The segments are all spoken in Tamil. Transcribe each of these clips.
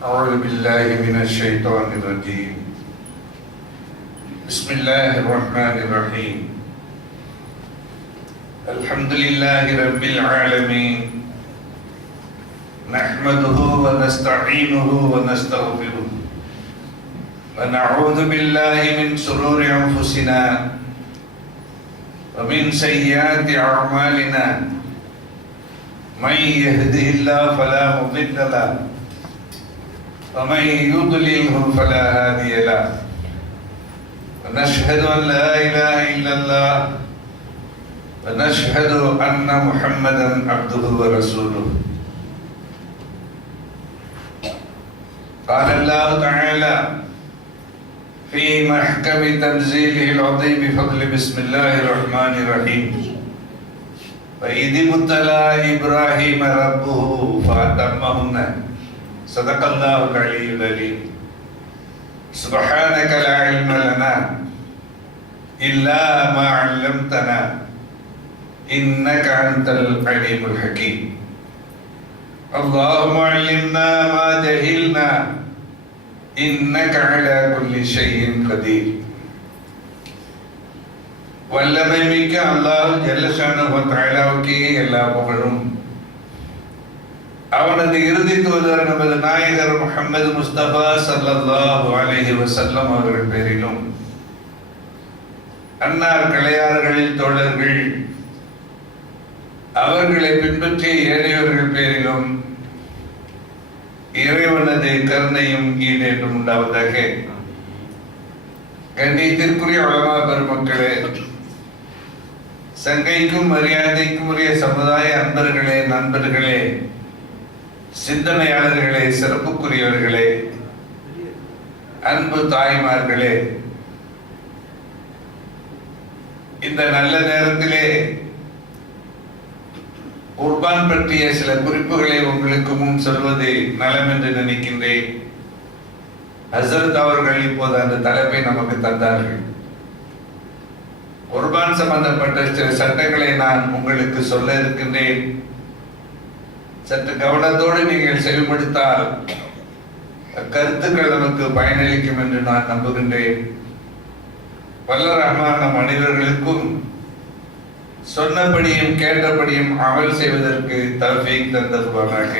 أعوذ بالله من الشيطان الرجيم. بسم الله الرحمن الرحيم. الحمد لله رب العالمين. نحمده ونستعينه ونستغفره ونعوذ بالله من شرور أنفسنا ومن سيئات أعمالنا. من يهده الله فلا مضل له ومن يضلله فلا هادي له. ونشهد أن لا إله إلا الله ونشهد أن محمدا عبده ورسوله. قال الله تعالى في محكم تنزيله العظيم بفضل بسم الله الرحمن الرحيم. وإذ ابتلى إبراهيم ربه فأتمهن. صدق الله العلي العليم. سبحانك لا علم لنا إلا ما علمتنا إنك أنت العليم الحكيم. اللهم علمنا ما جهلنا إنك على كل شيء قدير. வல்லமை மிக்க அல்லாஹ் ஜல்லஷானஹு வ தஆலாவுக்கே எல்லா புகழும். அவனது இறுதி தூதர் நமது நாயகர் முஹம்மது முஸ்தபா ஸல்லல்லாஹு அலைஹி வஸல்லம் அவர்கள் பேரிலும், அன்னார் கிளையார்கள் தோழர்கள் அவர்களை பின்பற்றிய ஏனையவர்கள் பேரிலும் இறைவனது கருணையும் ஈடேற்றம் உண்டாவதாக. கண்ணியத்திற்குரிய உலமா பெருமக்களே, சங்கைக்கும் மரியாதைக்கும் உரிய சமுதாய அன்பர்களே, நண்பர்களே, சிந்தனையாளர்களே, சிறப்புக்குரியவர்களே, அன்பு தாய்மார்களே, இந்த நல்ல நேரத்திலே குர்பான் பற்றிய சில குறிப்புகளை உங்களுக்கு முன் சொல்வது நலம் என்று நினைக்கின்றேன். ஹசரத் அவர்கள் இப்போது அந்த தலைப்பை நமக்கு தந்தார்கள். குர்பான் சம்பந்தப்பட்ட சில சட்டங்களை நான் உங்களுக்கு சொல்ல இருக்கின்றேன். சற்று கவனத்தோடு நீங்கள் செவிமடுத்தால் கருத்துக்கள் நமக்கு பயனளிக்கும் என்று நான் நம்புகின்றேன். வல்ல ரஹ்மான் நம் மனிதர்களுக்கும் சொன்னபடியும் கேட்டபடியும் அமல் செய்வதற்கு தௌஃபீக் தந்தருவாராக.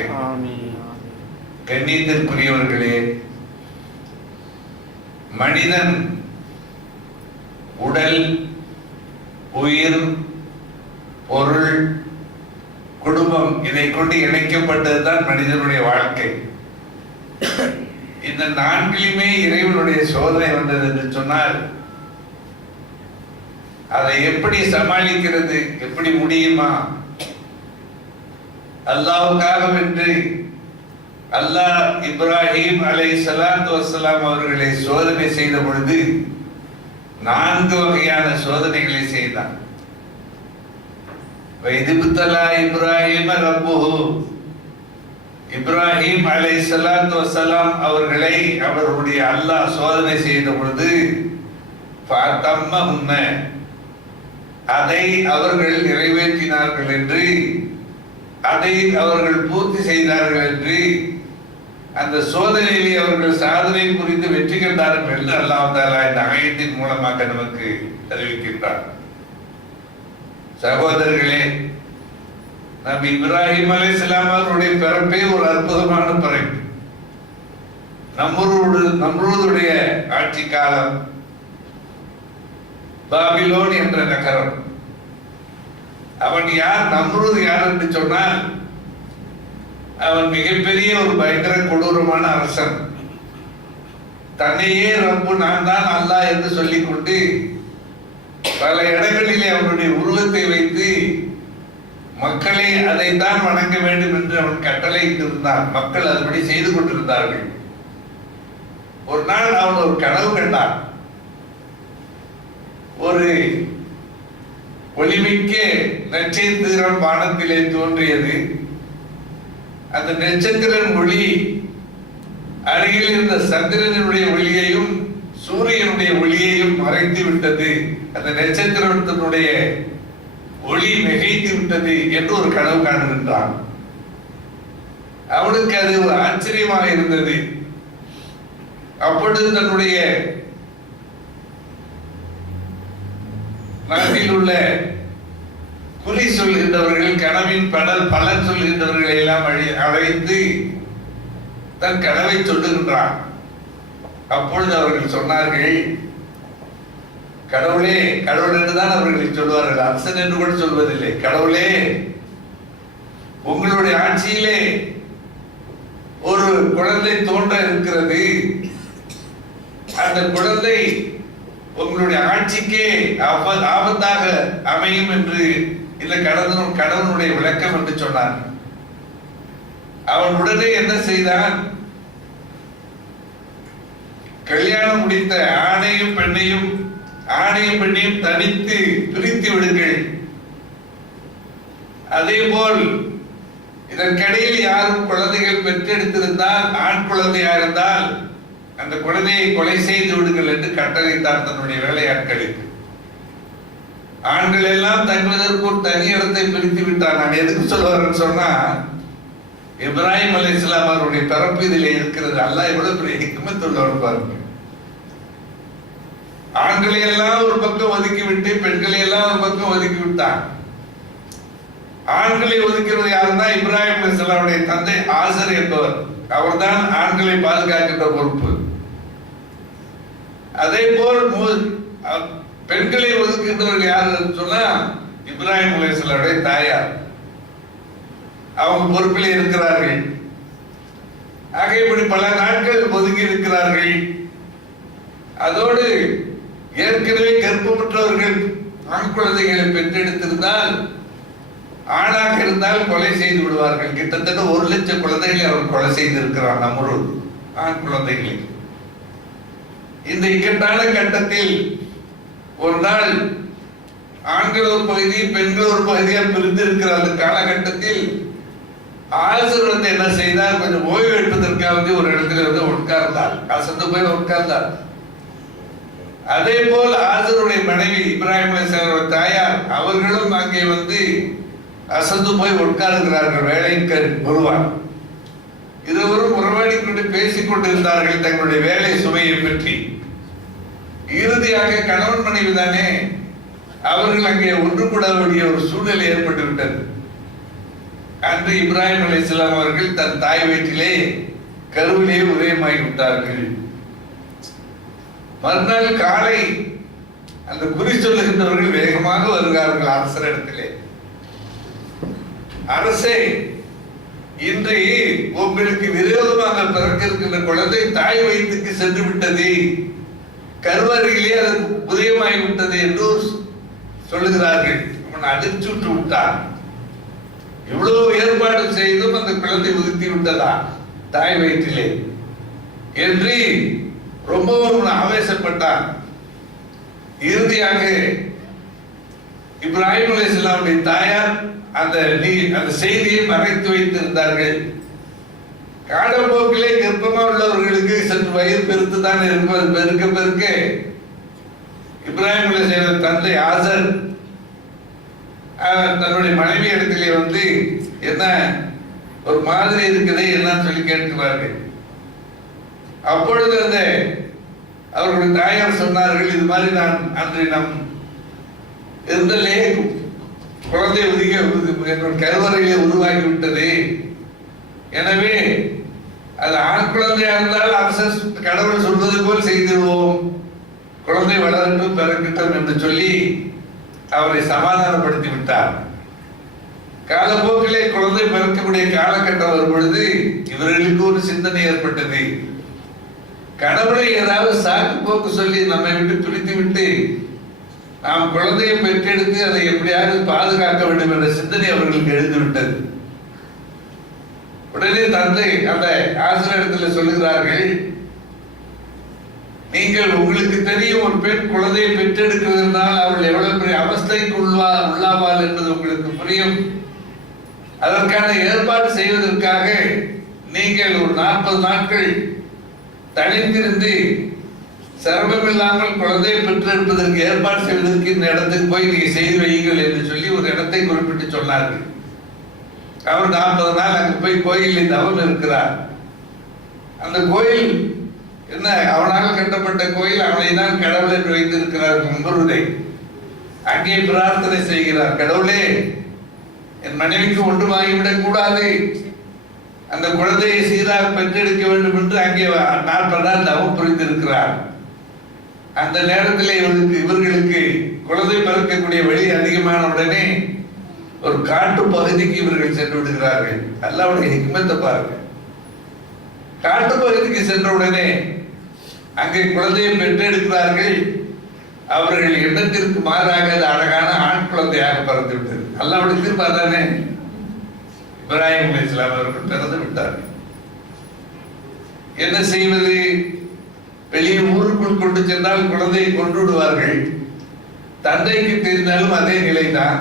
கண்ணியத்திற்குரியவர்களே, மனிதன் உடல், உயிர், பொருள், குடும்பம் இதை கொண்டு இணைக்கப்பட்டதுதான் மனிதனுடைய வாழ்க்கை. இந்த நான்கிலுமே இறைவனுடைய சோதனை வந்தது என்று சொன்னால் அதை எப்படி சமாளிக்கிறது, எப்படி முடியுமா? அல்லாஹ்வுக்காக வென்று அல்லாஹ் இப்ராஹிம் அலைஹிஸ்ஸலாத்து வஸ்ஸலாம் அவர்களை சோதனை செய்த பொழுது 4 வகையான சோதனைகளை செய்தான். வைதிபுத்தலா இப்ராஹிம் ரப்புஹு, இப்ராஹிம் அலைஹிஸ்ஸலாத்து வஸ்ஸலாம் அவர்களை அவருடைய அல்லாஹ் சோதனை செய்த பொழுது ஃபஅத்தம்மஹுன்ன, அதை அவர்கள் நிறைவேற்றினார்கள் என்று, அதை அவர்கள் பூர்த்தி செய்தார்கள் என்று, அந்த சோதனையிலே அவர்கள் சாதனை புரிந்து வெற்றி கண்டார்கள் என்று அல்லாஹ் தஆலா இந்த ஆயத்தின் மூலமாக நமக்கு தெரிவிக்கின்றார். சகோதரர்களே, நபி இப்ராஹிம் அலைஹிஸ்ஸலாம் அவருடைய பிறப்பே ஒரு அற்புதமான பிறப்பு. நம்ரூதுடைய ஆட்சி காலம், பாபிலோன் என்ற நகரம். அவன் யார்? நம்ரூத் யார் என்று சொன்னால், அவன் மிகப்பெரிய ஒரு பயங்கர கொடூரமான அரசன். தன்னையே ரப்பு, நான் தான் அல்லாஹ் என்று சொல்லிக் கொண்டு பல இடங்களிலே அவனுடைய உருவத்தை வைத்து மக்களை அதைத்தான் வணங்க வேண்டும் என்று அவன் கட்டளையிட்டிருந்தான். மக்கள் அதுபடி செய்து கொண்டிருந்தார்கள். ஒரு நாள் அவன் ஒரு கனவு கண்டான். ஒரு ஒளிமிக்க நட்சத்திரம் வானத்திலே தோன்றியது. அந்த நட்சத்திரன் ஒளி அருகில் இருந்த சந்திரனுடைய ஒளியையும் சூரியனுடைய ஒளியையும் மறைத்து விட்டது. அந்த நட்சத்திரத்தினுடைய ஒளி மிகைத்து விட்டது என்று ஒரு கனவு காணுகின்றான். அவனுக்கு அது ஒரு ஆச்சரியமாக இருந்தது. அப்பொழுது தன்னுடைய நாட்டில் உள்ள குறி சொல்கின்றவர்கள், கனவின் பலன் சொல்கின்றவர்களை எல்லாம் அழைத்து தன் கனவை சொல்லுகின்றான். அப்பொழுது அவர்கள் சொன்னார்கள், கடவுளே, கடவுள் என்றுதான் அவர்களை சொல்வார்கள், அரசன் என்று கூட சொல்வதில்லை. கடவுளே, உங்களுடைய ஆட்சியிலே ஒரு குழந்தை தோன்ற இருக்கிறது. அந்த குழந்தை உங்களுடைய ஆட்சிக்கே ஆபத்தாக அமையும் என்று இந்த கடவுளுடைய விளக்கம் என்று சொன்னார். அவன் உடனே என்ன செய்தான்? கல்யாணம் முடித்த ஆணையும் பெண்ணையும் தனித்து பிரித்து விடுங்கள். அதே போல் இதற்கிடையில் யாரும் குழந்தைகள் பெற்றெடுத்திருந்தால், ஆண் குழந்தையா இருந்தால் அந்த குழந்தையை கொலை செய்து விடுங்கள் என்று கட்டளைத்தார் தன்னுடைய வேலையாட்களுக்கு. ஆண்கள் எல்லாம் தங்குவதற்கு ஒரு தனி இடத்தை பிரித்து விட்டார். நான் எதுக்கு சொல்லுவாருன்னு சொன்னா, இப்ராஹிம் அலைஹிஸ்ஸலாம் அவருடைய பிறப்பு இதில் இருக்கிறது. அல்லாஹ் எவ்வளவு பெரிய ஹிக்மத் உள்ளவர் பாருங்க. ஆண்களை எல்லாம் ஒரு பக்கம் ஒதுக்கி விட்டு பெண்களை எல்லாம் ஒரு பக்கம் ஒதுக்கி விட்டான். ஆண்களை ஒதுக்கிறது யாருன்னா இப்ராஹிம் அலைஹிஸ்ஸலாமுடைய தந்தை ஆசர் என்பவர். அவர்தான் ஆண்களை பாதுகாக்கின்ற பொறுப்பு. அதே போல் பெண்களை ஒதுக்கின்றவர்கள் யாருன்னு சொன்னா இப்ராஹிம் அலைஹிஸ்ஸலாமுடைய தாயார். அவங்க பொறுப்பில் இருக்கிறார்கள். ஆக இப்படி பல நாட்கள் ஒதுங்கி இருக்கிறார்கள். அதோடு ஏற்கனவே கர்ப்பமுற்றவர்கள் ஆண் குழந்தைகளை பெற்றெடுத்திருந்தால், ஆணாக இருந்தால் கொலை செய்து விடுவார்கள். கிட்டத்தட்ட 1,00,000 குழந்தைகளை அவர் கொலை செய்திருக்கிறார் நம்ரூத், ஆண் குழந்தைகளை. இந்த இக்கட்டான கட்டத்தில் ஒரு நாள் ஆண்கள் ஒரு பகுதி, பெண்கள் ஒரு பகுதியாக பிரிந்திருக்கிற அந்த காலகட்டத்தில் ஆசர் என்ன செய்தார்? கொஞ்சம் ஓய்வு எடுப்பதற்காக ஒரு இடத்துல உட்கார்ந்தார். அசந்து போய் உட்கார்ந்தார். அதே போல் ஆசருடைய மனைவி இப்ராஹிம் அலைஹிஸ்ஸலாமுடைய தாயார் அவர்களும் அங்கே அசந்து போய் உட்கார்கிறார்கள். வேலைக்கு வருவார். இருவரும் உறவாடி கொண்டு பேசிக் கொண்டிருந்தார்கள் தங்களுடைய வேலை சுமையை பற்றி. இறுதியாக கணவன் மனைவி தானே, அவர்கள் அங்கே ஒன்று கூட வேண்டிய ஒரு சூழ்நிலை ஏற்பட்டு விட்டது. அன்று இப்ராஹிம் அலைஹிஸ்ஸலாம் அவர்கள் தன் தாய் வயிற்றிலே கருவிலே உதயமாகி விட்டார்கள். மறுநாள் காலை அந்த குறி சொல்லுகின்றவர்கள் வேகமாக வருகிறார்கள் அரசரிடத்திலே. அரசே, இன்று உங்களுக்கு விரோதமாக பிறக்க இருக்கின்ற குழந்தை தாய் வயிற்றுக்கு சென்று விட்டது, கருவறையிலே அது உதயமாகி விட்டது என்று சொல்லுகிறார்கள். அவன் அதிர்ச்சுட்டு விட்டான். இவ்வளவு ஏற்பாடு செய்தும் அந்த குழந்தை உதிர்த்தி விட்டதா தாய் வயிற்றிலே என்று ரொம்பவும் ஆவேசப்பட்டான். இறுதியாக இப்ராஹிம் அலைஹிஸ்ஸலாமுடைய தாயார் அந்த செய்தியை மறைத்து வைத்திருந்தார்கள். காலப்போக்கிலே கர்ப்பமா உள்ளவர்களுக்கு சற்று வயிறு பெருத்துதான் இருப்பது. பெருக்க பெருக்க இப்ராஹிம் அலைஹிஸ்ஸலாம் தந்தை ஆசர் தன்னுடைய மனைவி இடத்திலே என்ன ஒரு மாதிரி இருக்குது என்னன்னு சொல்லி கேட்கிறார்கள். அப்பொழுது அவர்களுடைய தாயார் சொன்னார்கள், இது மாதிரி நான் அன்று நம் இருந்தலே குழந்தை என்னோட கருவறையிலே உருவாகி விட்டது. எனவே அது ஆண் குழந்தையா இருந்தால் அரசர் கடவுள் சொல்வது போல் செய்திடுவோம், குழந்தை வளரட்டும் பிறக்கட்டும் என்று சொல்லி அவரை சமாதானப்படுத்தி விட்டார். காலப்போக்கிலே குழந்தை பிறக்கக்கூடிய காலகட்டம் வரும் பொழுது இவர்களுக்கு ஒரு சிந்தனை ஏற்பட்டது. கடவுளை ஏதாவது சாக்கு போக்கு சொல்லி நம்மை விட்டு பிரித்து விட்டு நாம் குழந்தையை பெற்றெடுத்து அதை எப்படியாவது பாதுகாக்க வேண்டும் என்ற சிந்தனை அவர்களுக்கு எழுந்துவிட்டது. உடனே தந்தை அந்த ஆசிரியரிடத்தில் சொல்லுகிறார்கள், நீங்கள் உங்களுக்கு தெரியும் ஒரு பெண் குழந்தையை பெற்றெடுக்கிறதுனால் அவள் எவ்வளவு பெரிய அவஸ்தைக்கு உள்ளாவாள் என்பது உங்களுக்கு புரியும். அதற்கான ஏற்பாடு செய்வதற்காக நீங்கள் ஒரு 40 நாட்கள் தனித்திருந்து சிரமம் இல்லாமல் குழந்தையை பெற்றெடுப்பதற்கு ஏற்பாடு செய்வதற்கு இந்த இடத்துக்கு போய் நீங்க செய்து வையுங்கள் என்று சொல்லி ஒரு இடத்தை குறிப்பிட்டு சொன்னார்கள். அவர் 40 நாள் அங்கு போய் கோயிலில் தவம் இருக்கிறார். அந்த கோயில் என்ன, அவனால் கட்டப்பட்ட கோயில், அவனை தான் கடவுள் என்று வைத்திருக்கிறார் நம்பருதை. அங்கே பிரார்த்தனை செய்கிறார், கடவுளே என் மனைவிக்கு ஒன்றுமாகிவிடக் கூடாது, அந்த குழந்தையை சீராக பெற்றெடுக்க வேண்டும் என்று அங்கே 40 நாள் தவம் புரிந்திருக்கிறார். அந்த நேரத்தில் இவர்களுக்கு குழந்தை பிறக்கக்கூடிய வழி அதிகமான உடனே ஒரு காட்டு பகுதிக்கு இவர்கள் சென்று விடுகிறார்கள். அல்லாஹ்வுடைய ஹிக்மத்தை பாருங்க. காட்டு பகுதிக்கு சென்ற உடனே அங்கே குழந்தையை பெற்றெடுக்கிறார்கள். அவர்கள் எண்ணத்திற்கு மாறாக அது அழகான ஆண் குழந்தையாக பிறந்து விட்டது. அல்லாஹ்வுடைய தீர்ப்பு தானே. இப்ராஹிம் அலைஹிஸ்ஸலாம் அவர்கள் பிறந்து விட்டார்கள். என்ன செய்வது? வெளியே ஊருக்குள் கொண்டு சென்றால் குழந்தையை கொண்டு விடுவார்கள். தந்தைக்கு தெரிந்தாலும் அதே நிலைதான்.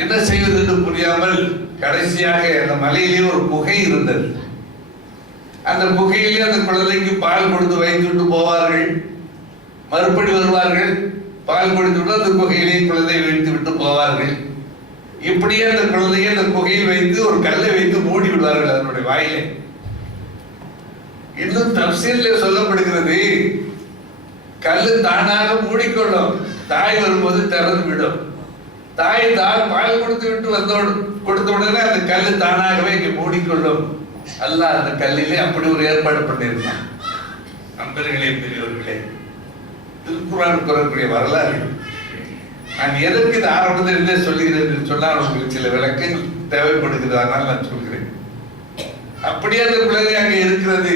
என்ன செய்வது என்று புரியாமல் கடைசியாக அந்த மலையிலே ஒரு குகை இருந்தது. அந்த குகையிலே அந்த குழந்தைக்கு பால் கொடுத்து வைத்துவிட்டு போவார்கள். மறுபடி வருவார்கள், பால் கொடுத்துவிட்டு அந்த குகையிலே குழந்தையை வைத்து விட்டு போவார்கள். இப்படியே அந்த குழந்தையை அந்த குகையில் வைத்து ஒரு கல்லை வைத்து மூடி விடுவார்கள் அதனுடைய வாயிலே. இன்னும் தப்சீரிலே சொல்லப்படுகிறது, கல்லு தானாக மூடிக்கொள்ளும், தாய் வரும்போது திறந்து விடும். தாய் பால் கொடுத்து விட்டு கொடுத்த உடனே அந்த கல்லு தானாகவே இங்கே மூடிக்கொள்ளும். அல்லாஹ் அந்த கல்லிலே அப்படி ஒரு ஏற்பாடு பண்ணியிருந்தான். நண்பர்களே, பெரியவர்களே, திருக்குர்ஆன் கூறக்கூடிய வரலாறு. நான் எதற்கு இது ஆரம்பத்திலிருந்தே சொல்லுகிறேன் என்று சொன்னால் உங்களுக்கு சில விளக்கங்கள் தேவைப்படுகிறது, அதனால் நான் சொல்கிறேன். அப்படியே அந்த குழந்தை அங்கே இருக்கிறது.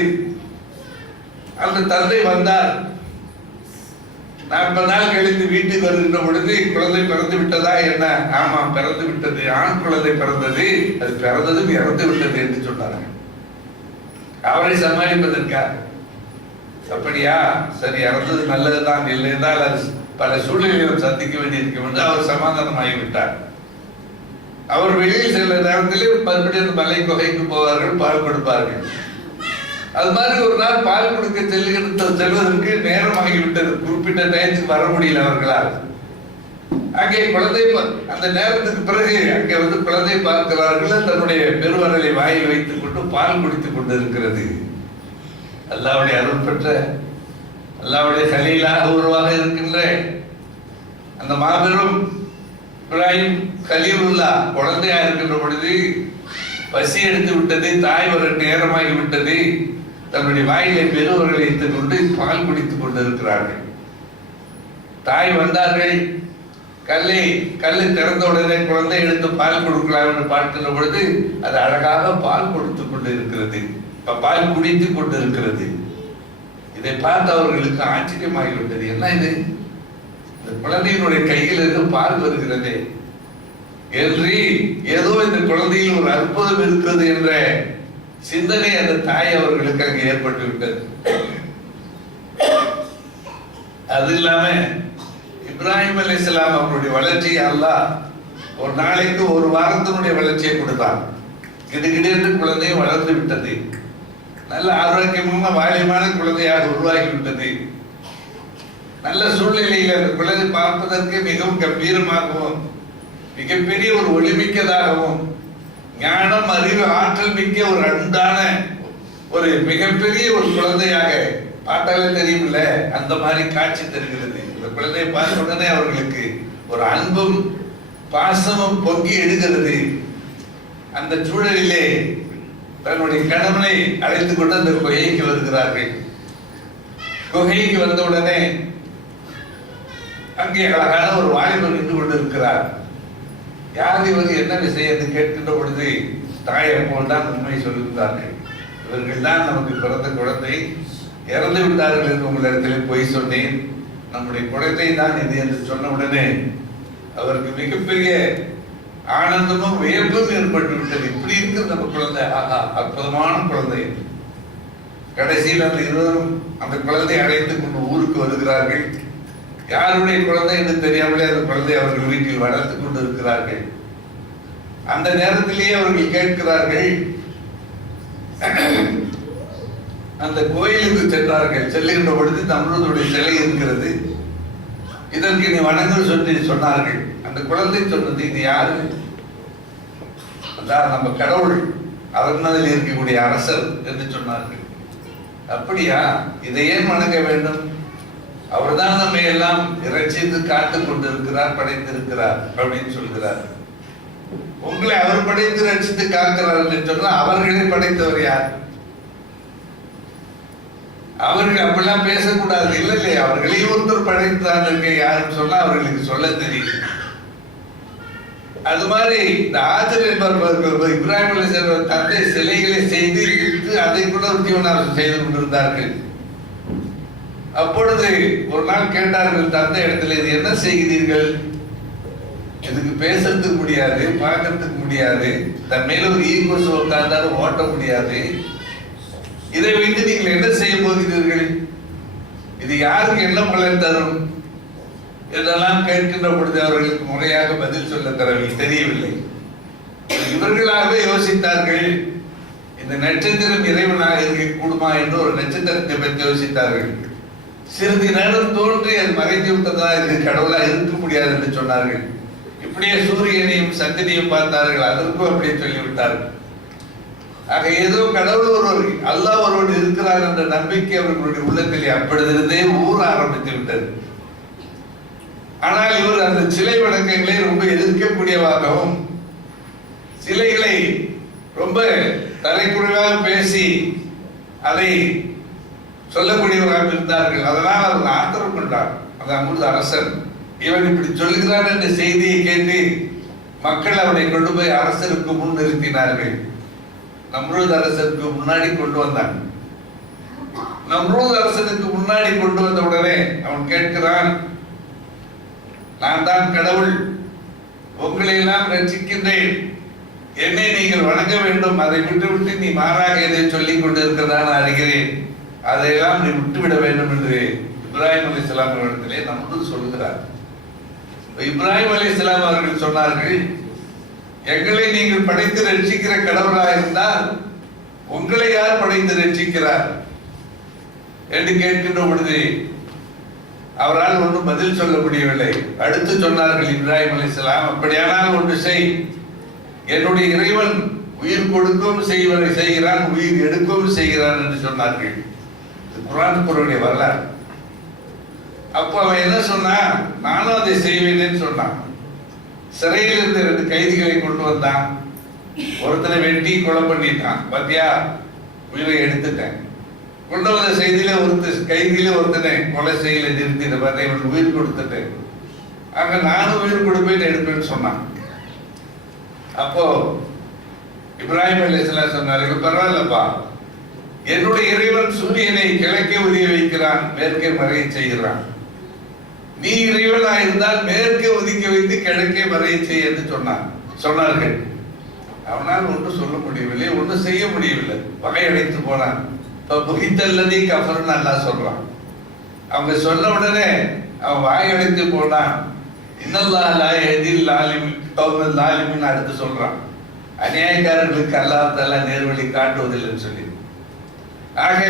அந்த தந்தை வந்தார். 40 நாள் கழித்து வீட்டுக்கு வருகின்ற பொழுது குழந்தை பிறந்து விட்டதா என்ன? ஆமாம், பிறந்து விட்டது, ஆண் குழந்தை பிறந்தது, அது பிறந்ததும் இறந்து விட்டது என்று சொன்னார்கள். அவரை சமாளிப்பதற்காக. அப்படியா, சரி, இறந்தது நல்லதுதான், இல்லை என்றால் அது பல சூழ்நிலைகளும் சந்திக்க வேண்டியிருக்கும் என்று அவர் சமாதானமாகிவிட்டார். அவர் வெளியில் செல்ல நேரத்தில் மறுபடியும் அந்த மலை குகைக்கு போவார்கள், பால் கொடுப்பார்கள். அது மாதிரி ஒரு நாள் பால் கொடுக்க செல்வதற்கு நேரமாகிவிட்டது. குறிப்பிட்ட டயத்துக்கு வர முடியல அவர்களால். அங்கே குழந்தை அந்த நேரத்துக்கு பிறகு அங்கே வந்து குழந்தை பார்க்கிறார்கள். தன்னுடைய பெருவரலை வாயில் வைத்துக் கொண்டு பால் குடித்துக் கொண்டு இருக்கிறது. அல்லாஹ்வுடைய அருள் பெற்ற, அல்லாஹ்வுடைய கலீலாக உருவாக இருக்கின்ற அந்த மாபெரும் இப்ராஹிம் கலீலுல்லாஹ் குழந்தையா இருக்கின்ற பொழுது பசி எடுத்து விட்டது, தாய் வர நேரமாகி விட்டது. தன்னுடைய வாயிலை பெருவர்களை வைத்துக் கொண்டு பால் குடித்துக் கொண்டு இருக்கிறார்கள். தாய் வந்தார்கள். கல்லை திறந்த உடனே குழந்தை எடுத்து பால் கொடுக்கலாம் என்று பார்க்கின்ற பொழுது அது அழகாக பால் கொடுத்துக் கொண்டு இருக்கிறது, பால் குடித்துக் கொண்டு இருக்கிறது. இதை பார்த்து அவர்களுக்கு ஆச்சரியமாகிவிட்டது. என்ன இது, இந்த குழந்தையினுடைய கையில் இருந்து பால் வருகிறது என்று ஏதோ இந்த குழந்தையில் ஒரு அற்புதம் இருக்கிறது என்ற சிந்தனை அந்த தாய் அவர்களுக்கு அங்கு ஏற்பட்டு விட்டது. அது இல்லாம இப்ராஹிம் அலைஹிஸ்ஸலாம் அவருடைய வளர்ச்சியை அல்லாஹ் ஒரு நாளைக்கு ஒரு வாரத்தினுடைய வளர்ச்சியை கொடுத்தான். கிடுகிடு குழந்தை வளர்ந்து விட்டது. நல்ல ஆரோக்கியமான வாலியமான குழந்தையாக உருவாகிவிட்டது. நல்ல சூழ்நிலையில் அந்த குழந்தை பார்ப்பதற்கு மிகவும் கம்பீரமாகவும் மிகப்பெரிய ஒரு ஒளிமிக்கதாகவும் ஞானம், அறிவு, ஆற்றல் மிக்க ஒரு அன்பான ஒரு மிகப்பெரிய ஒரு குழந்தையாக பார்த்தாலே தெரியுமில்ல, அந்த மாதிரி காட்சி தருகிறது. இந்த குழந்தையை பார்த்த உடனே அவர்களுக்கு ஒரு அன்பும் பாசமும் பொங்கி எடுக்கிறது. அந்த சூழலிலே தன்னுடைய கணவனை அழைத்துக் கொண்டு அந்த குகைக்கு வருகிறார்கள். குகைக்கு வந்தவுடனே அங்கே அழகான ஒரு வாலிபர் நின்று கொண்டிருக்கிறார். யார் இவர், என்ன விஷயம் என்று கேட்கின்ற பொழுது தாயர் போல்தான் உண்மை சொல்லுகிறார்கள். இவர்கள் தான் நமக்கு பிறந்த குழந்தை, இறந்து விட்டார்கள் என்று உங்களிடத்தில் போய் சொன்னேன், நம்முடைய குழந்தை தான் இது என்று சொன்ன உடனே அவருக்கு மிகப்பெரிய ஆனந்தமும் வியப்பும் ஏற்பட்டு விட்டது. இப்படி இருக்கு நம்ம குழந்தை, ஆஹா அற்புதமான குழந்தை. கடைசியில் அந்த இருவரும் அந்த குழந்தை அழைத்துக் கொண்டு ஊருக்கு வருகிறார்கள். யாருடைய குழந்தை என்று தெரியாமலே அந்த குழந்தை அவர்கள் வீட்டில் வளர்த்துக் கொண்டு இருக்கிறார்கள். அந்த நேரத்திலேயே அவர்கள் கேட்கிறார்கள், அந்த கோயிலுக்கு சென்றார்கள். செல்லுகின்ற பொழுது நம்மளுடைய சிலை இருக்கிறது, இதற்கு நீ வணங்கு சொல்லி சொன்னார்கள். அந்த குழந்தை சொன்னது, இது யாரு? அதான் நம்ம கடவுள் அரண்மனையில் இருக்கக்கூடிய அரசர் என்று சொன்னார்கள். அப்படியா, இதை ஏன் வணங்க வேண்டும்? அவர்தான் நம்ம எல்லாம் இறைச்சித்து காத்துக் கொண்டிருக்கிறார், படைத்திருக்கிறார் அப்படின்னு சொல்கிறார். உங்களை அவர் படைத்து ரட்சித்து காக்கிறார் என்று சொன்னால் அவர்களை படைத்தவர் யார்? அவர்கள் அப்படிலாம் பேசக்கூடாது. இல்லை இல்லையா, அவர்களையும் ஒருத்தர் படைத்தான் இருக்க யாருன்னு சொன்னா அவர்களுக்கு சொல்ல தெரியும். அது மாதிரி இந்த ஆஜர் என்பவர் இப்ராஹிம் அலைஹிஸ்ஸலாம் தந்தை சிலைகளை செய்து விற்று அதை கூட தீவனம் செய்து கொண்டிருந்தார்கள். அப்பொழுது ஒரு நாள் கேட்டார்கள் தந்தை இடத்துல, இது என்ன செய்கிறீர்கள்? இதுக்கு பேசுறதுக்கு முடியாது, பார்க்கறதுக்கு முடியாது, தன் மேல ஒரு ஈகோஸ் உட்கார்ந்தாலும் ஓட்ட முடியாது. இதை வைத்து நீங்கள் என்ன செய்ய போகிறீர்கள்? இது யாருக்கு என்ன பலன் தரும் இதெல்லாம் கேட்கின்ற பொழுது அவர்களுக்கு முறையாக பதில் சொல்ல தெரியவில்லை. இவர்களாகவே யோசித்தார்கள், இந்த நட்சத்திரம் இறைவனாக இருக்க கூடுமா என்று ஒரு நட்சத்திரத்தை பற்றி யோசித்தார்கள். சிறிது நேரம் தோன்றி அது மறைந்து விட்டதா, இது கடவுளா இருக்க முடியாது என்று சொன்னார்கள். இப்படியே சூரியனையும் சந்திரனையும் பார்த்தார்கள், அதற்கும் அப்படியே சொல்லிவிட்டார்கள். ஆக ஏதோ கடவுள் ஒருவர், அல்லாஹ் ஒருவர் இருக்கிறார் என்ற நம்பிக்கை அவர்களுடைய உள்ளத்திலே அப்பொழுதிருந்தே ஊற ஆரம்பித்து விட்டது. ஆனால் இவர் அந்த சிலை வணக்கங்களை ரொம்ப எதிர்க்கக்கூடியவாகவும் சிலைகளை ரொம்ப தலைக்குறைவாக பேசி அதை சொல்லக்கூடியவராக இருந்தார்கள். அதனால் அவர் ஆத்திரம் கொண்டார் அந்த அமுத அரசர். இவன் இப்படி சொல்கிறான் என்ற செய்தியை கேட்டு மக்கள் அவனை கொண்டு போய் அரசருக்கு முன் நிறுத்தினார்கள். நம்ரூத் அரசருக்கு முன்னாடி கொண்டு வந்தான். நம்ரூத் அரசனுக்கு முன்னாடி கொண்டு வந்த உடனே அவன் கேட்கிறான், நான் தான் கடவுள், உங்களை எல்லாம் ரட்சிக்கின்றேன், என்னை நீங்கள் வணங்க வேண்டும், அதை விட்டுவிட்டு நீ மாறாக எதை சொல்லிக் கொண்டிருக்கிறதான் அறிகிறேன், அதையெல்லாம் நீ விட்டுவிட வேண்டும் என்று இப்ராஹிம் அலைஹிஸ்ஸலாம் அவர்களிடத்திலே நம்ரூத் சொல்கிறார். இப்ராஹிம் அலைஹிஸ்ஸலாம் அவர்கள் சொன்னார்கள், எங்களை நீங்கள் படைத்து ரட்சிக்கிற கடவுளாக இருந்தால் உங்களை யார் படைத்து ரட்சிக்கிறார் என்று கேட்கின்ற பொழுது அவரால் ஒன்றும் பதில் சொல்ல முடியவில்லை. அடுத்து சொன்னார்கள் இப்ராஹிம் அலைஹிஸ்ஸலாம், அப்படியானால் ஒன்று செய், என்னுடைய இறைவன் உயிர் கொடுக்கவும் செய்கிறான், உயிர் எடுக்கவும் செய்கிறான் என்று சொன்னார்கள். குர்ஆனுடைய வரலாறு. அப்போ அவன் என்ன சொன்னான், நானும் அதை செய்வேன்னு சொன்னான். சிறையில் இருந்த 2 கைதிகளை கொண்டு வந்தான். ஒருத்தனை வெட்டி கொலை பண்ணிட்டான், பாத்தியா உயிரை எடுத்துட்டேன். கொண்டு வந்த செய்தியில கைதியில ஒருத்தனை கொலை செய்யல நிறுத்தின, பார்த்தா இவனுக்கு உயிர் கொடுத்துட்டேன், ஆக நானும் உயிர் கொடுப்பேன் எடுப்பேன்னு சொன்னான். அப்போ இப்ராஹிம் அலைஹிஸ்ஸலாம் சொன்னார்கள், பரவாயில்லப்பா, என்னுடைய இறைவன் சூரியனை கிழக்கே உதய வைக்கிறான், மேற்கே மறைய செய்கிறான், நீ இறைவனா இருந்தால் மேற்கே ஒதுக்கி வைத்து கிழக்கே மறைய செய் என்று சொன்னார்கள். அவனால் ஒன்றும் சொல்ல முடியவில்லை, ஒன்றும் செய்ய முடியவில்லை, வகையடைத்து போனான். இப்ப புகித்தல்லதி கஃபர்னு அல்லாஹ் சொல்றான். அவங்க சொன்ன உடனே அவன் வாயடைத்து போனான். இன்னல்லாஹ் லா யஹ்தில் லாலிமின் அடுத்து சொல்றான், அநியாயக்காரர்களுக்கு அல்லாஹ் தஆலா நேர்வழி காட்டுவதில்லைன்னு சொல்லி. ஆக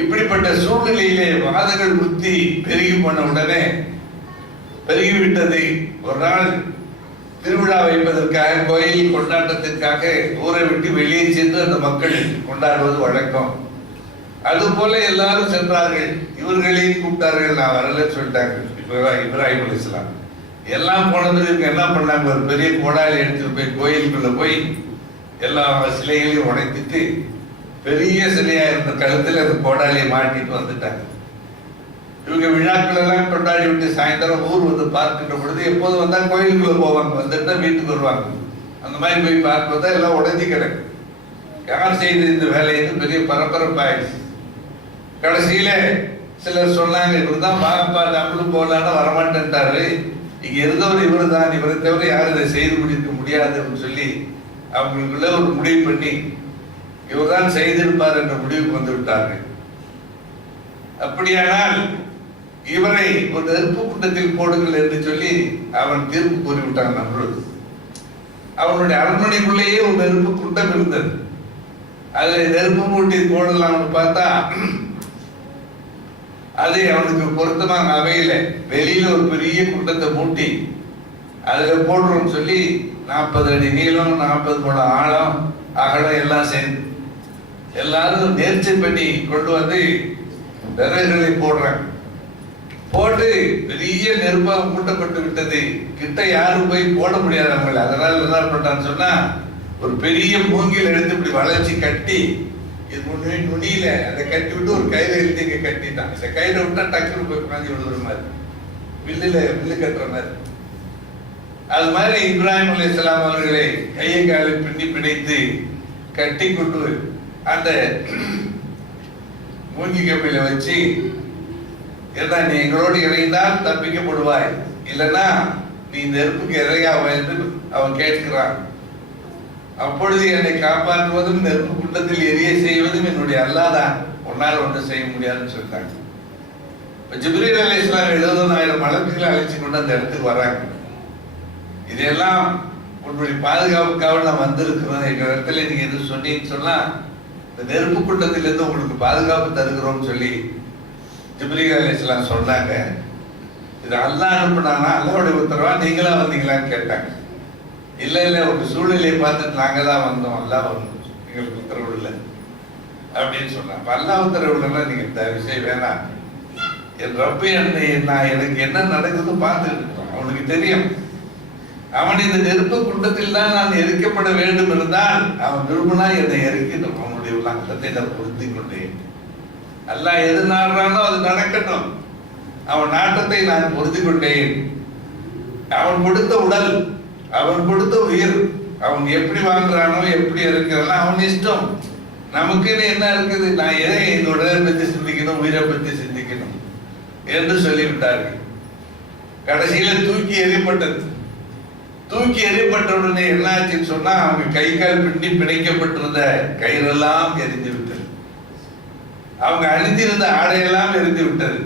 இப்படிப்பட்ட சூழ்நிலையிலே வாதங்கள் புத்தி பெருகி போன உடனே பெருகிவிட்டது. ஒரு நாள் திருவிழா வைப்பதற்காக, கோயில் கொண்டாட்டத்திற்காக ஊரை விட்டு வெளியே சென்று அந்த மக்கள் கொண்டாடுவது வழக்கம். அது போல எல்லாரும் சென்றார்கள். இவர்களையும் கூப்பிட்டார்கள், நான் வரல சொல்லிட்டாங்க. இப்ராஹிம் அலைஹிஸ்ஸலாம் எல்லாம் போனதுக்கு என்ன பண்ணாங்க, ஒரு பெரிய கோடாலி எடுத்துட்டு போய் கோயிலுக்குள்ள போய் எல்லா சிலைகளையும் உடைத்துட்டு பெரிய சிலையா இருந்த கழுத்துல அந்த கோடாலியை மாட்டிட்டு வந்துட்டாங்க. இவங்க விழாக்கள் எல்லாம் கொண்டாடி விட்டு சாயந்தரம் ஊர் வந்து பார்க்கின்ற பொழுது எப்போது வந்தா கோயிலுக்குள்ள போவாங்க, வந்துட்டு வீட்டுக்கு வருவாங்க. அந்த மாதிரி போய் பார்ப்பதா எல்லாம் உடைஞ்சி கிடக்கு. யார் செய்த இந்த வேலைன்னு பெரிய பரபரப்பாயிடுச்சு. கடைசியில சிலர் சொன்னாங்க, இவர் தான் பாகப்பா நம்மளும் போகலான்னு வரமாட்டேன்ட்டாரு, இங்க இருந்தவர் இவரு தான், இவரை தவிர யாரும் இதை செய்து முடிக்க முடியாதுன்னு சொல்லி அவங்களுக்குள்ள ஒரு முடிவு பண்ணி இவர்தான் செய்திருப்பார் என்ற முடிவுக்கு வந்து விட்டார்கள். அப்படியானால் இவரை ஒரு நெருப்பு குண்டத்தில் போடுங்கள் என்று சொல்லி அவன் தீர்ப்பு கூறிவிட்டான். நம்ரூத் அவனுடைய அரண்மனைக்குள்ளேயே ஒரு நெருப்பு குண்டம் இருந்தது. அதுல நெருப்பு மூட்டி போடலாம்னு பார்த்தா அது அவனுக்கு பொருத்தமாக அமையல. வெளியில ஒரு பெரிய குண்டத்தை மூட்டி அதுல போடுறோம்னு சொல்லி 40 அடி நீளம், 40 முழம் ஆழம், அகலம் எல்லாம் சேர்ந்து எல்லாரும் நேர்ச்சி பண்ணி கொண்டு வந்து விறகுகளை போடுறாங்க. போட்டு பெரிய நெருப்பாக மூட்டப்பட்டு விட்டது. கிட்ட யாரும் போய் போட முடியாது அவங்களை. அதனால என்ன பண்றான்னு சொன்னா, ஒரு பெரிய மூங்கில் எடுத்து இப்படி வளைச்சி கட்டி, இது முன்னே நுனியில அதை கட்டி விட்டு ஒரு கயிறு எழுதி இங்க கட்டிட்டான். இந்த கயிறை விட்டா டக்குன்னு போய் குழந்தை விழுதுற மாதிரி, வில்லு கட்டுற மாதிரி. அது மாதிரி இப்ராஹிம் அலைஹிஸ்ஸலாம் அவர்களை கையை காலை பின்னி பிணைத்து கட்டி கொண்டு அந்த மூங்கி கம்பியில வச்சு, ஏன்னா நீ எங்களோடு இறைந்தால் தப்பிக்கப்படுவாய், இல்லைன்னா நீ நெருப்புக்கு இறையா என்று அவன் கேட்கிறான். அப்பொழுது என்னை காப்பாற்றுவதும் நெருப்பு குண்டத்தில் எரிய செய்வதும் என்னுடைய அல்லாதான், உன்னால் ஒன்றும் செய்ய முடியாதுன்னு சொல்லிட்டாங்க. இப்ப ஜிப்ரீல் அலைஹிஸ்ஸலாம் 70,000 மலக்குகளை அழைச்சு கொண்டு அந்த இடத்துக்கு வராங்க. இதெல்லாம் உன்னுடைய பாதுகாப்புக்காக நான் வந்திருக்கிறோம், எங்க இடத்துல நீங்க எது சொன்னீங்கன்னு சொன்னா இந்த நெருப்பு குண்டத்திலிருந்து உங்களுக்கு பாதுகாப்பு தருகிறோம்னு சொல்லி ஜிப்ரீல் அலைஹிஸ்ஸலாம் சொன்னாங்க. இது அல்லாஹ் அனுப்புனானா, அல்லாஹ்வுடைய உத்தரவா, நீங்களா வந்தீங்களான்னு கேட்டாங்க. இல்ல இல்ல, ஒரு சூழ்நிலையை பார்த்துட்டு நாங்க தான் வந்தோம், அல்லாஹ் எங்களுக்கு உத்தரவு இல்லை அப்படின்னு சொன்னாங்க. அப்ப அல்லாஹ் உத்தரவு இல்லைன்னா நீங்க இந்த விஷயம் வேணாம், என் ரப்பி என்னை நான் எனக்கு என்ன நடக்குதுன்னு பார்த்துட்டு இருக்கிறோம், அவனுக்கு தெரியும். அவன் இந்த நெருப்பு குண்டத்தில் தான் நான் எரிக்கப்பட வேண்டும் இருந்தால் அவன் விரும்பினா என்னை எரிக்கணும், அவனுடைய உள்ளத்தை நான் பொருத்தி கொண்டேன். அல்லாஹ் எது நாடுறானோ அது நடக்கட்டும், அவன் நாட்டத்தை நான் பொருத்தி கொண்டேன். அவன் கொடுத்த உடல், அவன் கொடுத்த உயிர், அவன் எப்படி வாழ்றானோ எப்படி இருக்கிறானோ அவன் இஷ்டம். நமக்குன்னு என்ன இருக்குது, நான் எதை இந்த உடலை பற்றி சிந்திக்கணும், உயிரை பற்றி சிந்திக்கணும் என்று சொல்லிவிட்டார்கள். கடைசியில தூக்கி எறியப்பட்டது. தூக்கி எறியப்பட்ட உடனே என்ன ஆச்சுன்னு சொன்னா, அவங்க கை கால் பின்னி பிணைக்கப்பட்டிருந்த கயிறெல்லாம் எரிந்து விட்டது. அவங்க அணிந்திருந்த ஆடையெல்லாம் எரிந்து விட்டது.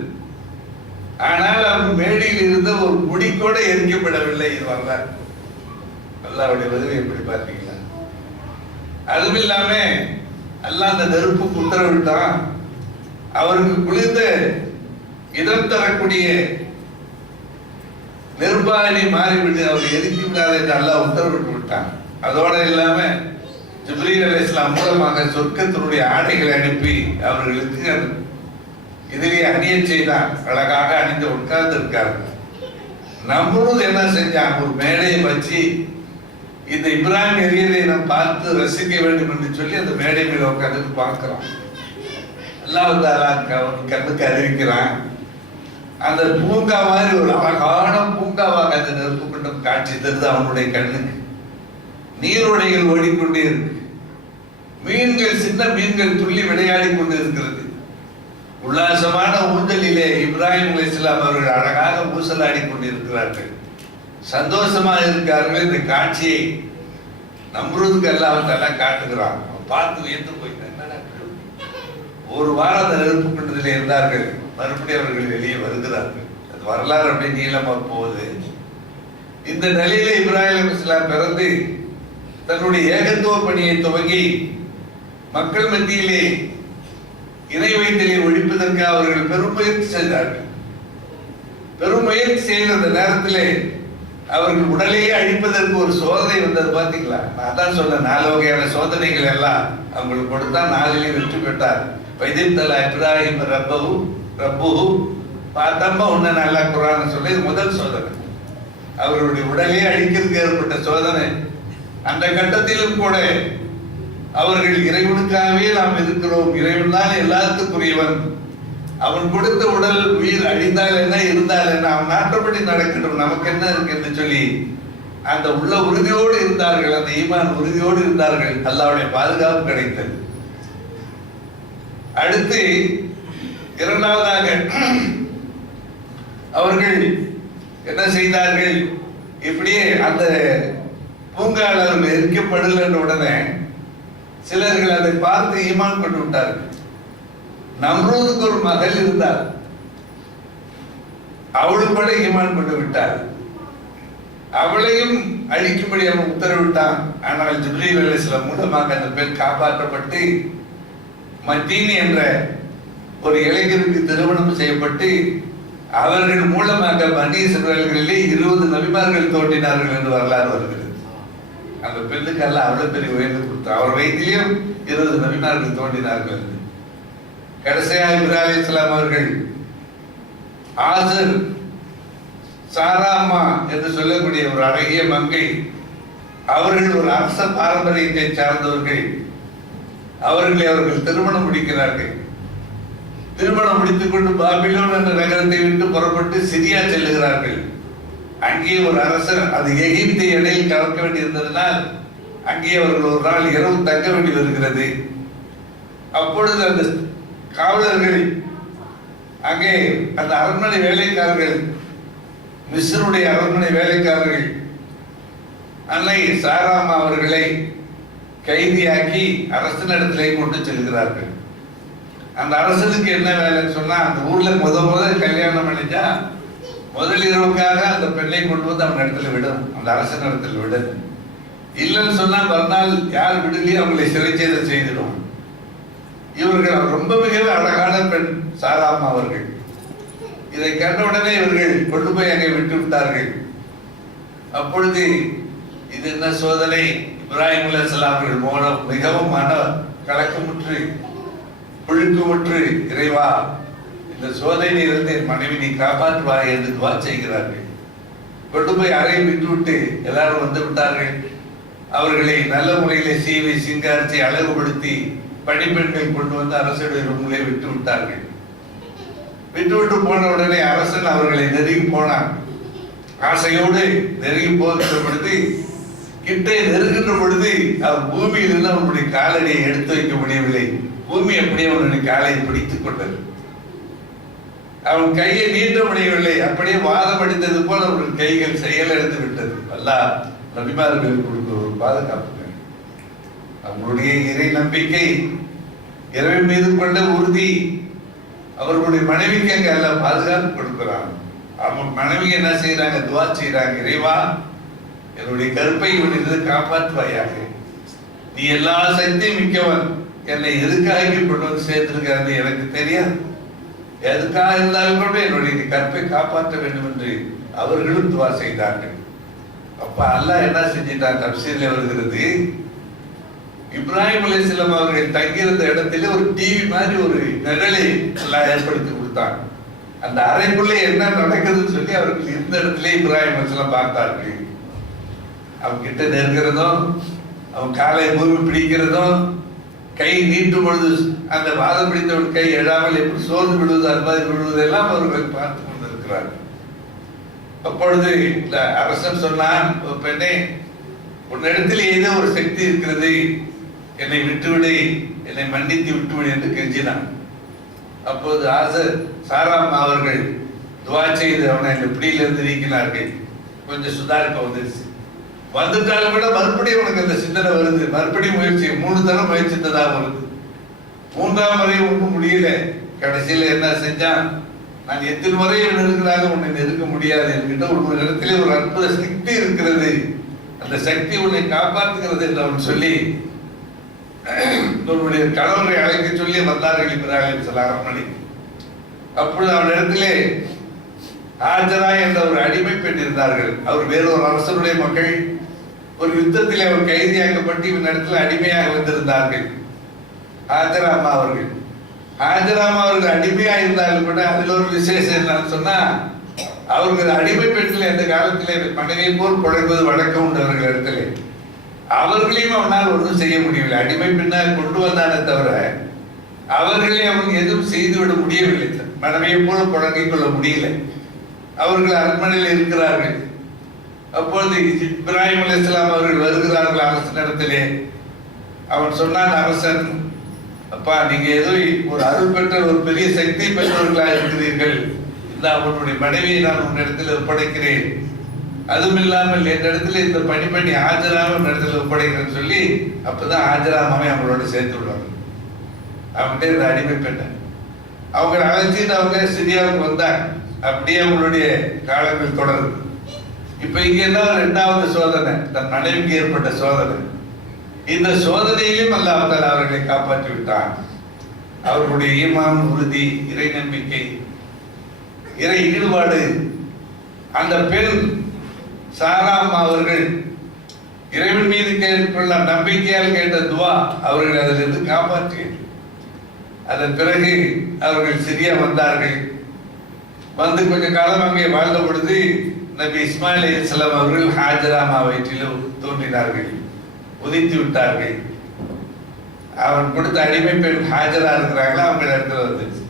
ஆனால் அவங்க மேடையில் இருந்த ஒரு முடி கூட எரிக்கப்படவில்லை. இது வரலாறு. அல்லாஹ்வுடைய உதவி எப்படி பார்த்தீங்களா? அதுவும் இல்லாம அல்லாஹ் அந்த நெருப்புக்கு உத்தரவிட்டான். அவருக்கு குளிர்ந்த இடம் தரக்கூடிய நெருப்பாக மாறிவிட்டு அவர் எரித்து விடாத என்று அல்லாஹ் உத்தரவிட்டு விட்டான். அதோட இல்லாம ஜிப்ரீல் அலைஹிஸ்ஸலாம் மூலமாக சொர்க்கத்தினுடைய ஆடைகளை அனுப்பி அவர்களுக்கு இதிலே அணிய செய்தான். அழகாக அணிந்து உட்கார்ந்து இருக்கார்கள். நம்மளும் என்ன செஞ்சான், ஒரு மேடையை வச்சு இந்த இப்ராஹிம் எரியதை நாம் பார்த்து ரசிக்க வேண்டும் என்று சொல்லி அந்த மேடை மேல உட்கார்ந்து பார்க்கிறோம். அல்லாஹ் தஆலா கண்ணுக்கு அறிவிக்கிறான். அந்த பூங்கா மாதிரி ஒரு அழகான பூங்காவாக அந்த நெருப்பு குண்டம் காட்சி தருது அவனுடைய கண்ணுக்கு. நீரோடைகள் ஓடிக்கொண்டே இருக்கு. மீன்கள், சின்ன மீன்கள் துள்ளி விளையாடி கொண்டு இருக்கிறது. உல்லாசமான ஊஞ்சலிலே இப்ராஹிம் அலைஹிஸ்ஸலாம் அவர்கள் அழகாக ஊசலாடி கொண்டிருக்கிறார்கள், சந்தோஷமாக இருக்கிறார்கள். இந்த காட்சியை நம்ரூதுக்கு அல்லாஹ் தஆலா காட்டுகிறான். பார்த்து வியந்து போயிட்டான். ஒரு வாரம் அந்த நெருப்பு குண்டத்திலே இருந்தார்கள். மறுபடியும் அவர்கள் வெளியே வருகிறார்கள். அது வரலாறு அப்படியே நீளமா போகுது. இந்த நிலையில இப்ராஹிம் அலைஹிஸ்ஸலாம் பிறந்து தன்னுடைய ஏகத்துவ பணியை துவங்கி மக்கள் மத்தியிலே இணை வைத்தலை ஒழிப்பதற்கு அவர்கள் பெரும் முயற்சி செய்தார்கள். பெரும் முயற்சி செய்த அந்த நேரத்திலே அவர்கள் உடலையே அழிப்பதற்கு ஒரு சோதனை வந்தது. பார்த்தீங்களா? நான் தான் சொன்ன 4 வகையான சோதனைகள் எல்லாம் அவங்களுக்கு கொடுத்தா 4லையும் வெற்றி பெற்றார். வைதித்தலா இப்ராஹிம் ரப்புஹு பார்த்தம்மா ஒண்ணு நல்லா குர்ஆன் சொல்லி முதல் சோதனை. அவர்களுடைய உடலையே அழிக்கிறதுக்கு ஏற்பட்ட சோதனை. அந்த கட்டத்திலும் கூட அவர்கள் இறைவனுக்காகவே நாம் இருக்கிறோம், இறைவன் தான் எல்லாத்துக்குரியவன், அவன் கொடுத்த உடல் உயிர் அழிந்தால் என்ன இருந்தால் என்ன, அவன் நாட்டப்படி நடக்கட்டும், நமக்கு என்ன இருக்கு என்று சொல்லி அந்த உள்ள உறுதியோடு இருந்தார்கள். அந்த ஈமான் உறுதியோடு இருந்தார்கள். அல்லாஹ்வுடைய பாதுகாப்பு கிடைத்தது. அடுத்து இரண்டாவதாக அவர்கள் என்ன செய்தார்கள், இப்படியே அந்த பூங்காவில் அவர்கள் எரிக்கப்படல உடனே சிலர்கள் அதை பார்த்து ஈமான் கொண்டு விட்டார்கள். நம்ரூதுக்கு ஒரு மகள் இருந்தார், அவளும் கூட ஈமான் கொண்டு விட்டார். அவளையும் அழிக்கும்படி அவன் உத்தரவிட்டான். ஆனால் ஜிப்ரீல் அலைஹிஸ்ஸலாம் மூலமாக அந்த பெண் காப்பாற்றப்பட்டு மத்தீன் என்ற ஒரு இளைஞருக்கு திருமணம் செய்யப்பட்டு அவர்கள் மூலமாக பனி இஸ்ரவேலிலே 20 நபிமார்கள் தோன்றினார்கள் என்று வரலாறு வருகிறது. அந்த பெண்ணுக்கு எல்லாம் அவ்வளவு பெரிய உயர்வு கொடுத்தார். அவர் வயிற்றிலையும் 20 நபிமார்கள் தோன்றினார்கள். கடைசியாக இப்ராஹிம் அலைஹிஸ்ஸலாம் அவர்கள் ஆசர் சாராமா என்று சொல்லக்கூடிய ஒரு அழகிய மங்கை, அவர்கள் ஒரு அரச பாரம்பரியத்தை சார்ந்தவர்கள். அவர்கள் திருமணம் முடிக்கிறார்கள். திருமணம் முடித்துக் கொண்டு பாபிலோன் என்ற நகரத்தை விட்டு புறப்பட்டு சிரியா செல்லுகிறார்கள். அங்கே ஒரு அரசர், அது எகிப்தை இடையில் கலக்க வேண்டியிருந்ததனால் அங்கே அவர்கள் ஒரு நாள் இரவு தங்க வேண்டி வருகிறது. அப்பொழுது அந்த காவலர்கள், அங்கே அந்த அரண்மனை வேலைக்காரர்கள், மிஸ்ருடைய அரண்மனை வேலைக்காரர்கள் அன்னை சாராமா அவர்களை கைதியாக்கி அரசனிடத்திலே கொண்டு செல்கிறார்கள். அந்த அரசனுக்கு என்ன வேலைன்னு சொன்னா, அந்த ஊர்ல முதல் கல்யாணம் பண்ணிச்சா முதல் இரவுக்காக அந்த பெண்ணை கொண்டு வந்து அவன் இடத்துல விடும், அந்த அரசன் இடத்துல விடும். இல்லைன்னு சொன்னா மறுநாள் யார் விடலையோ அவங்களை சிறைச்சேதம் செய்திடும். இவர்கள் ரொம்ப மிகவும் அழகான பெண் சாராமா அவர்கள். இதை கண்டவுடனே இவர்கள் கொண்டு போய் அங்கே விட்டு விட்டார்கள். அப்பொழுது இது என்ன சோதனை? இப்ராஹிம் அலைஹிஸ்ஸலாம் அவர்கள் மோனம் மிகவும் மன கலக்கமுற்று புழுக்கமுற்று, இறைவா இந்த சோதனையிலிருந்து என் மனைவி நீ காப்பாற்றுவாய் என்று துவா செய்கிறார்கள். கொண்டு போய் அறையை விட்டுவிட்டு எல்லாரும் வந்து விட்டார்கள். அவர்களை நல்ல முறையிலே சீவி சிங்காரிச்சு அழகுபடுத்தி பணிப்பெண்கள் கொண்டு வந்து அரசுடைய ரூமிலே விட்டு விட்டார்கள். விட்டுவிட்டு போன உடனே அரசன் அவர்களை நெருங்கி போனான். ஆசையோடு நெருங்கி போகின்ற பொழுது, கிட்டே நெருங்கின்ற பொழுது அவர் பூமியிலிருந்து அவனுடைய காலடியை எடுத்து வைக்க முடியவில்லை. பூமி அப்படியே அவனுடைய காலையை பிடித்துக் கொண்டது. அவன் கையை நீட்ட முடியவில்லை. அப்படியே வாதம் அடித்தது போல அவர்கள் கைகள் செயலிழந்து விட்டது. அல்லாஹ் நபிமார்களுக்கு கொடுக்கிற ஒரு பாதுகாப்பு. அவங்களுடைய இறை நம்பிக்கை, இறைவன் மீது கொண்ட உறுதி, அவர்களுடைய மனைவிக்கு அங்க எல்லாம் பாதுகாப்பு கொடுக்கிறான். அவன் மனைவி என்ன செய்யறாங்க? துவா செய்யறாங்க, இறைவா என்னுடைய கருப்பை இவனிலிருந்து காப்பாற்றுவாயாக. நீ எல்லா சக்தியும் மிக்கவன். என்னை எதுக்காக கொண்டு வந்து சேர்த்திருக்கிறது எனக்கு தெரியாது. எதுக்காக இருந்தாலும் கூட என்னுடைய கற்பை காப்பாற்ற வேண்டும் என்று அவர்களும் துவா செய்தார்கள். அப்ப அல்லாஹ் என்ன செஞ்சிட்டான்? தப்சீர்ல வருகிறது, இப்ராஹிம் அலைஹிஸ்ஸலாம் அவர்கள் தங்கியிருந்த இடத்துல ஒரு டிவி மாதிரி ஒரு நிழலை எல்லாம் ஏற்படுத்தி கொடுத்தான். அந்த அறைக்குள்ளே என்ன நடக்குதுன்னு சொல்லி அவர்கள் இருந்த இடத்துல இப்ராஹிம் அலைஹிஸ்ஸலாம் பார்த்தார்கள். அவன் கிட்ட நெருங்கிறதும், அவன் காலை பூமி பிடிக்கிறதும், கை நீட்டும் பொழுது அந்த வாதம் பிடித்தவன் கை எழாமல் எப்படி சோர்ந்து விடுவது, அது மாதிரி விடுவதெல்லாம் அவர்கள் பார்த்து கொண்டிருக்கிறார்கள். அப்பொழுது இந்த அரசன் சொன்னான், பெண்ணே உன்னிடத்தில் ஏதோ ஒரு சக்தி இருக்கிறது, என்னை விட்டுவிடு, என்னை மன்னித்து விட்டுவிடு என்று கெஞ்சினான். அப்போது ஆசர் சாராமா அவர்கள் துவா செய்து அவனை இந்த பிடியிலிருந்து நீக்கினார்கள். கொஞ்சம் சுதாரிப்ப வந்துருச்சு. வந்துட்டாலும் கூட மறுபடியும் உனக்கு அந்த சிந்தனை வருது. மறுபடியும் முயற்சி 3 தரம் முயற்சித்ததாக வருது. 3ஆம் முறை ஒன்றும் முடியல. கடைசியில என்ன செஞ்சான்? நான் எத்தனை முறை நெருங்கினாலும் உன்னை நெருங்க முடியாது என்கிட்ட ஒரு இடத்துல ஒரு அற்புத சக்தி இருக்கிறது, அந்த சக்தி உன்னை காப்பாற்றுகிறது என்று அவன் சொல்லி உன்னுடைய கணவரை அழைக்க சொல்லி வந்தார்கள் இப்ராஹிம் அலைஹிஸ்ஸலாம் அரண்மனை. அப்பொழுது அவன் இடத்திலே ஆஜரா என்ற ஒரு அடிமை பெண் இருந்தார்கள். அவர் வேறொரு அரசனுடைய மகள். ஒரு யுத்தத்திலே அவர் கைதியாக்கப்பட்டு இவன் இடத்துல அடிமையாக வந்திருந்தார்கள். ஆஜராமா அவர்கள் அடிமையாக இருந்தாலும் கூட அதில் ஒரு விசேஷம் என்னன்னு சொன்னா, அவர்கள் அடிமை பெண்கள் எந்த காலத்திலே மனைவியை போல் குழைப்பது வழக்கம் உண்டு அவர்கள் இடத்துல. அவர்களையும் அவனால் ஒன்றும் செய்ய முடியவில்லை. அடிமை பெண்ணாக கொண்டு வந்தானே தவிர அவர்களையும் அவன் எதுவும் செய்துவிட முடியவில்லை. மனைவியை போல புழங்கிக் கொள்ள முடியல. அவர்கள் அரண்மனையில் இருக்கிறார்கள். அப்பொழுது இப்ராஹிம் அலைஹிஸ்ஸலாம் அவர்கள் வருகிறார்கள் அரசனிடத்திலே. அவன் சொன்னான், அரசன், அப்பா நீங்க ஏதோ ஒரு அருள் பெற்ற ஒரு பெரிய சக்தி பெற்றவர்களாக இருக்கிறீர்கள். இந்த அவனுடைய மனைவியை நான் உன்னிடத்தில் ஒப்படைக்கிறேன். அதுவும் இல்லாமல் என் இடத்துல இந்த பணி ஆஜராம இடத்துல ஒப்படைக்கிறேன்னு சொல்லி அப்பதான் ஆஜராமாவை அவங்களோட சேர்த்து விடுவாங்க. அவங்ககிட்ட இந்த அடிமை பெண்ண அவங்க அழைச்சிட்டு அவங்க சிரியாவுக்கு வந்தாங்க. அப்படியே அவங்களுடைய காலங்கள் தொடருது. இப்ப இங்க என்ன 2வது சோதனை, தன் மனைவிக்கு ஏற்பட்ட சோதனை. இந்த சோதனையிலும் அல்லாஹ் அவர்களை காப்பாற்றி விட்டான். அவர்களுடைய ஈமான், உறுதி, இறை நம்பிக்கை, இறை ஈடுபாடு. அந்த பெண் சாராமா அவர்கள் இறைவன் மீது கேட்புள்ள நம்பிக்கையால் கேட்ட துவா அவர்கள் அதிலிருந்து காப்பாற்றியது. அதன் பிறகு அவர்கள் சிரியா வந்தார்கள். வந்து கொஞ்ச காலம் அங்கே வாழ்ந்த பொழுது நபி இஸ்மாயில் அலைஹிஸ்ஸலாம் அவர்கள் ஹாஜராமா வயிற்றில் தோன்றினார்கள், உதித்து விட்டார்கள். அவன் கொடுத்த அடிமை பெண் ஹாஜரா இருக்கிறாங்களா, அவங்க இடத்துல வந்துச்சு.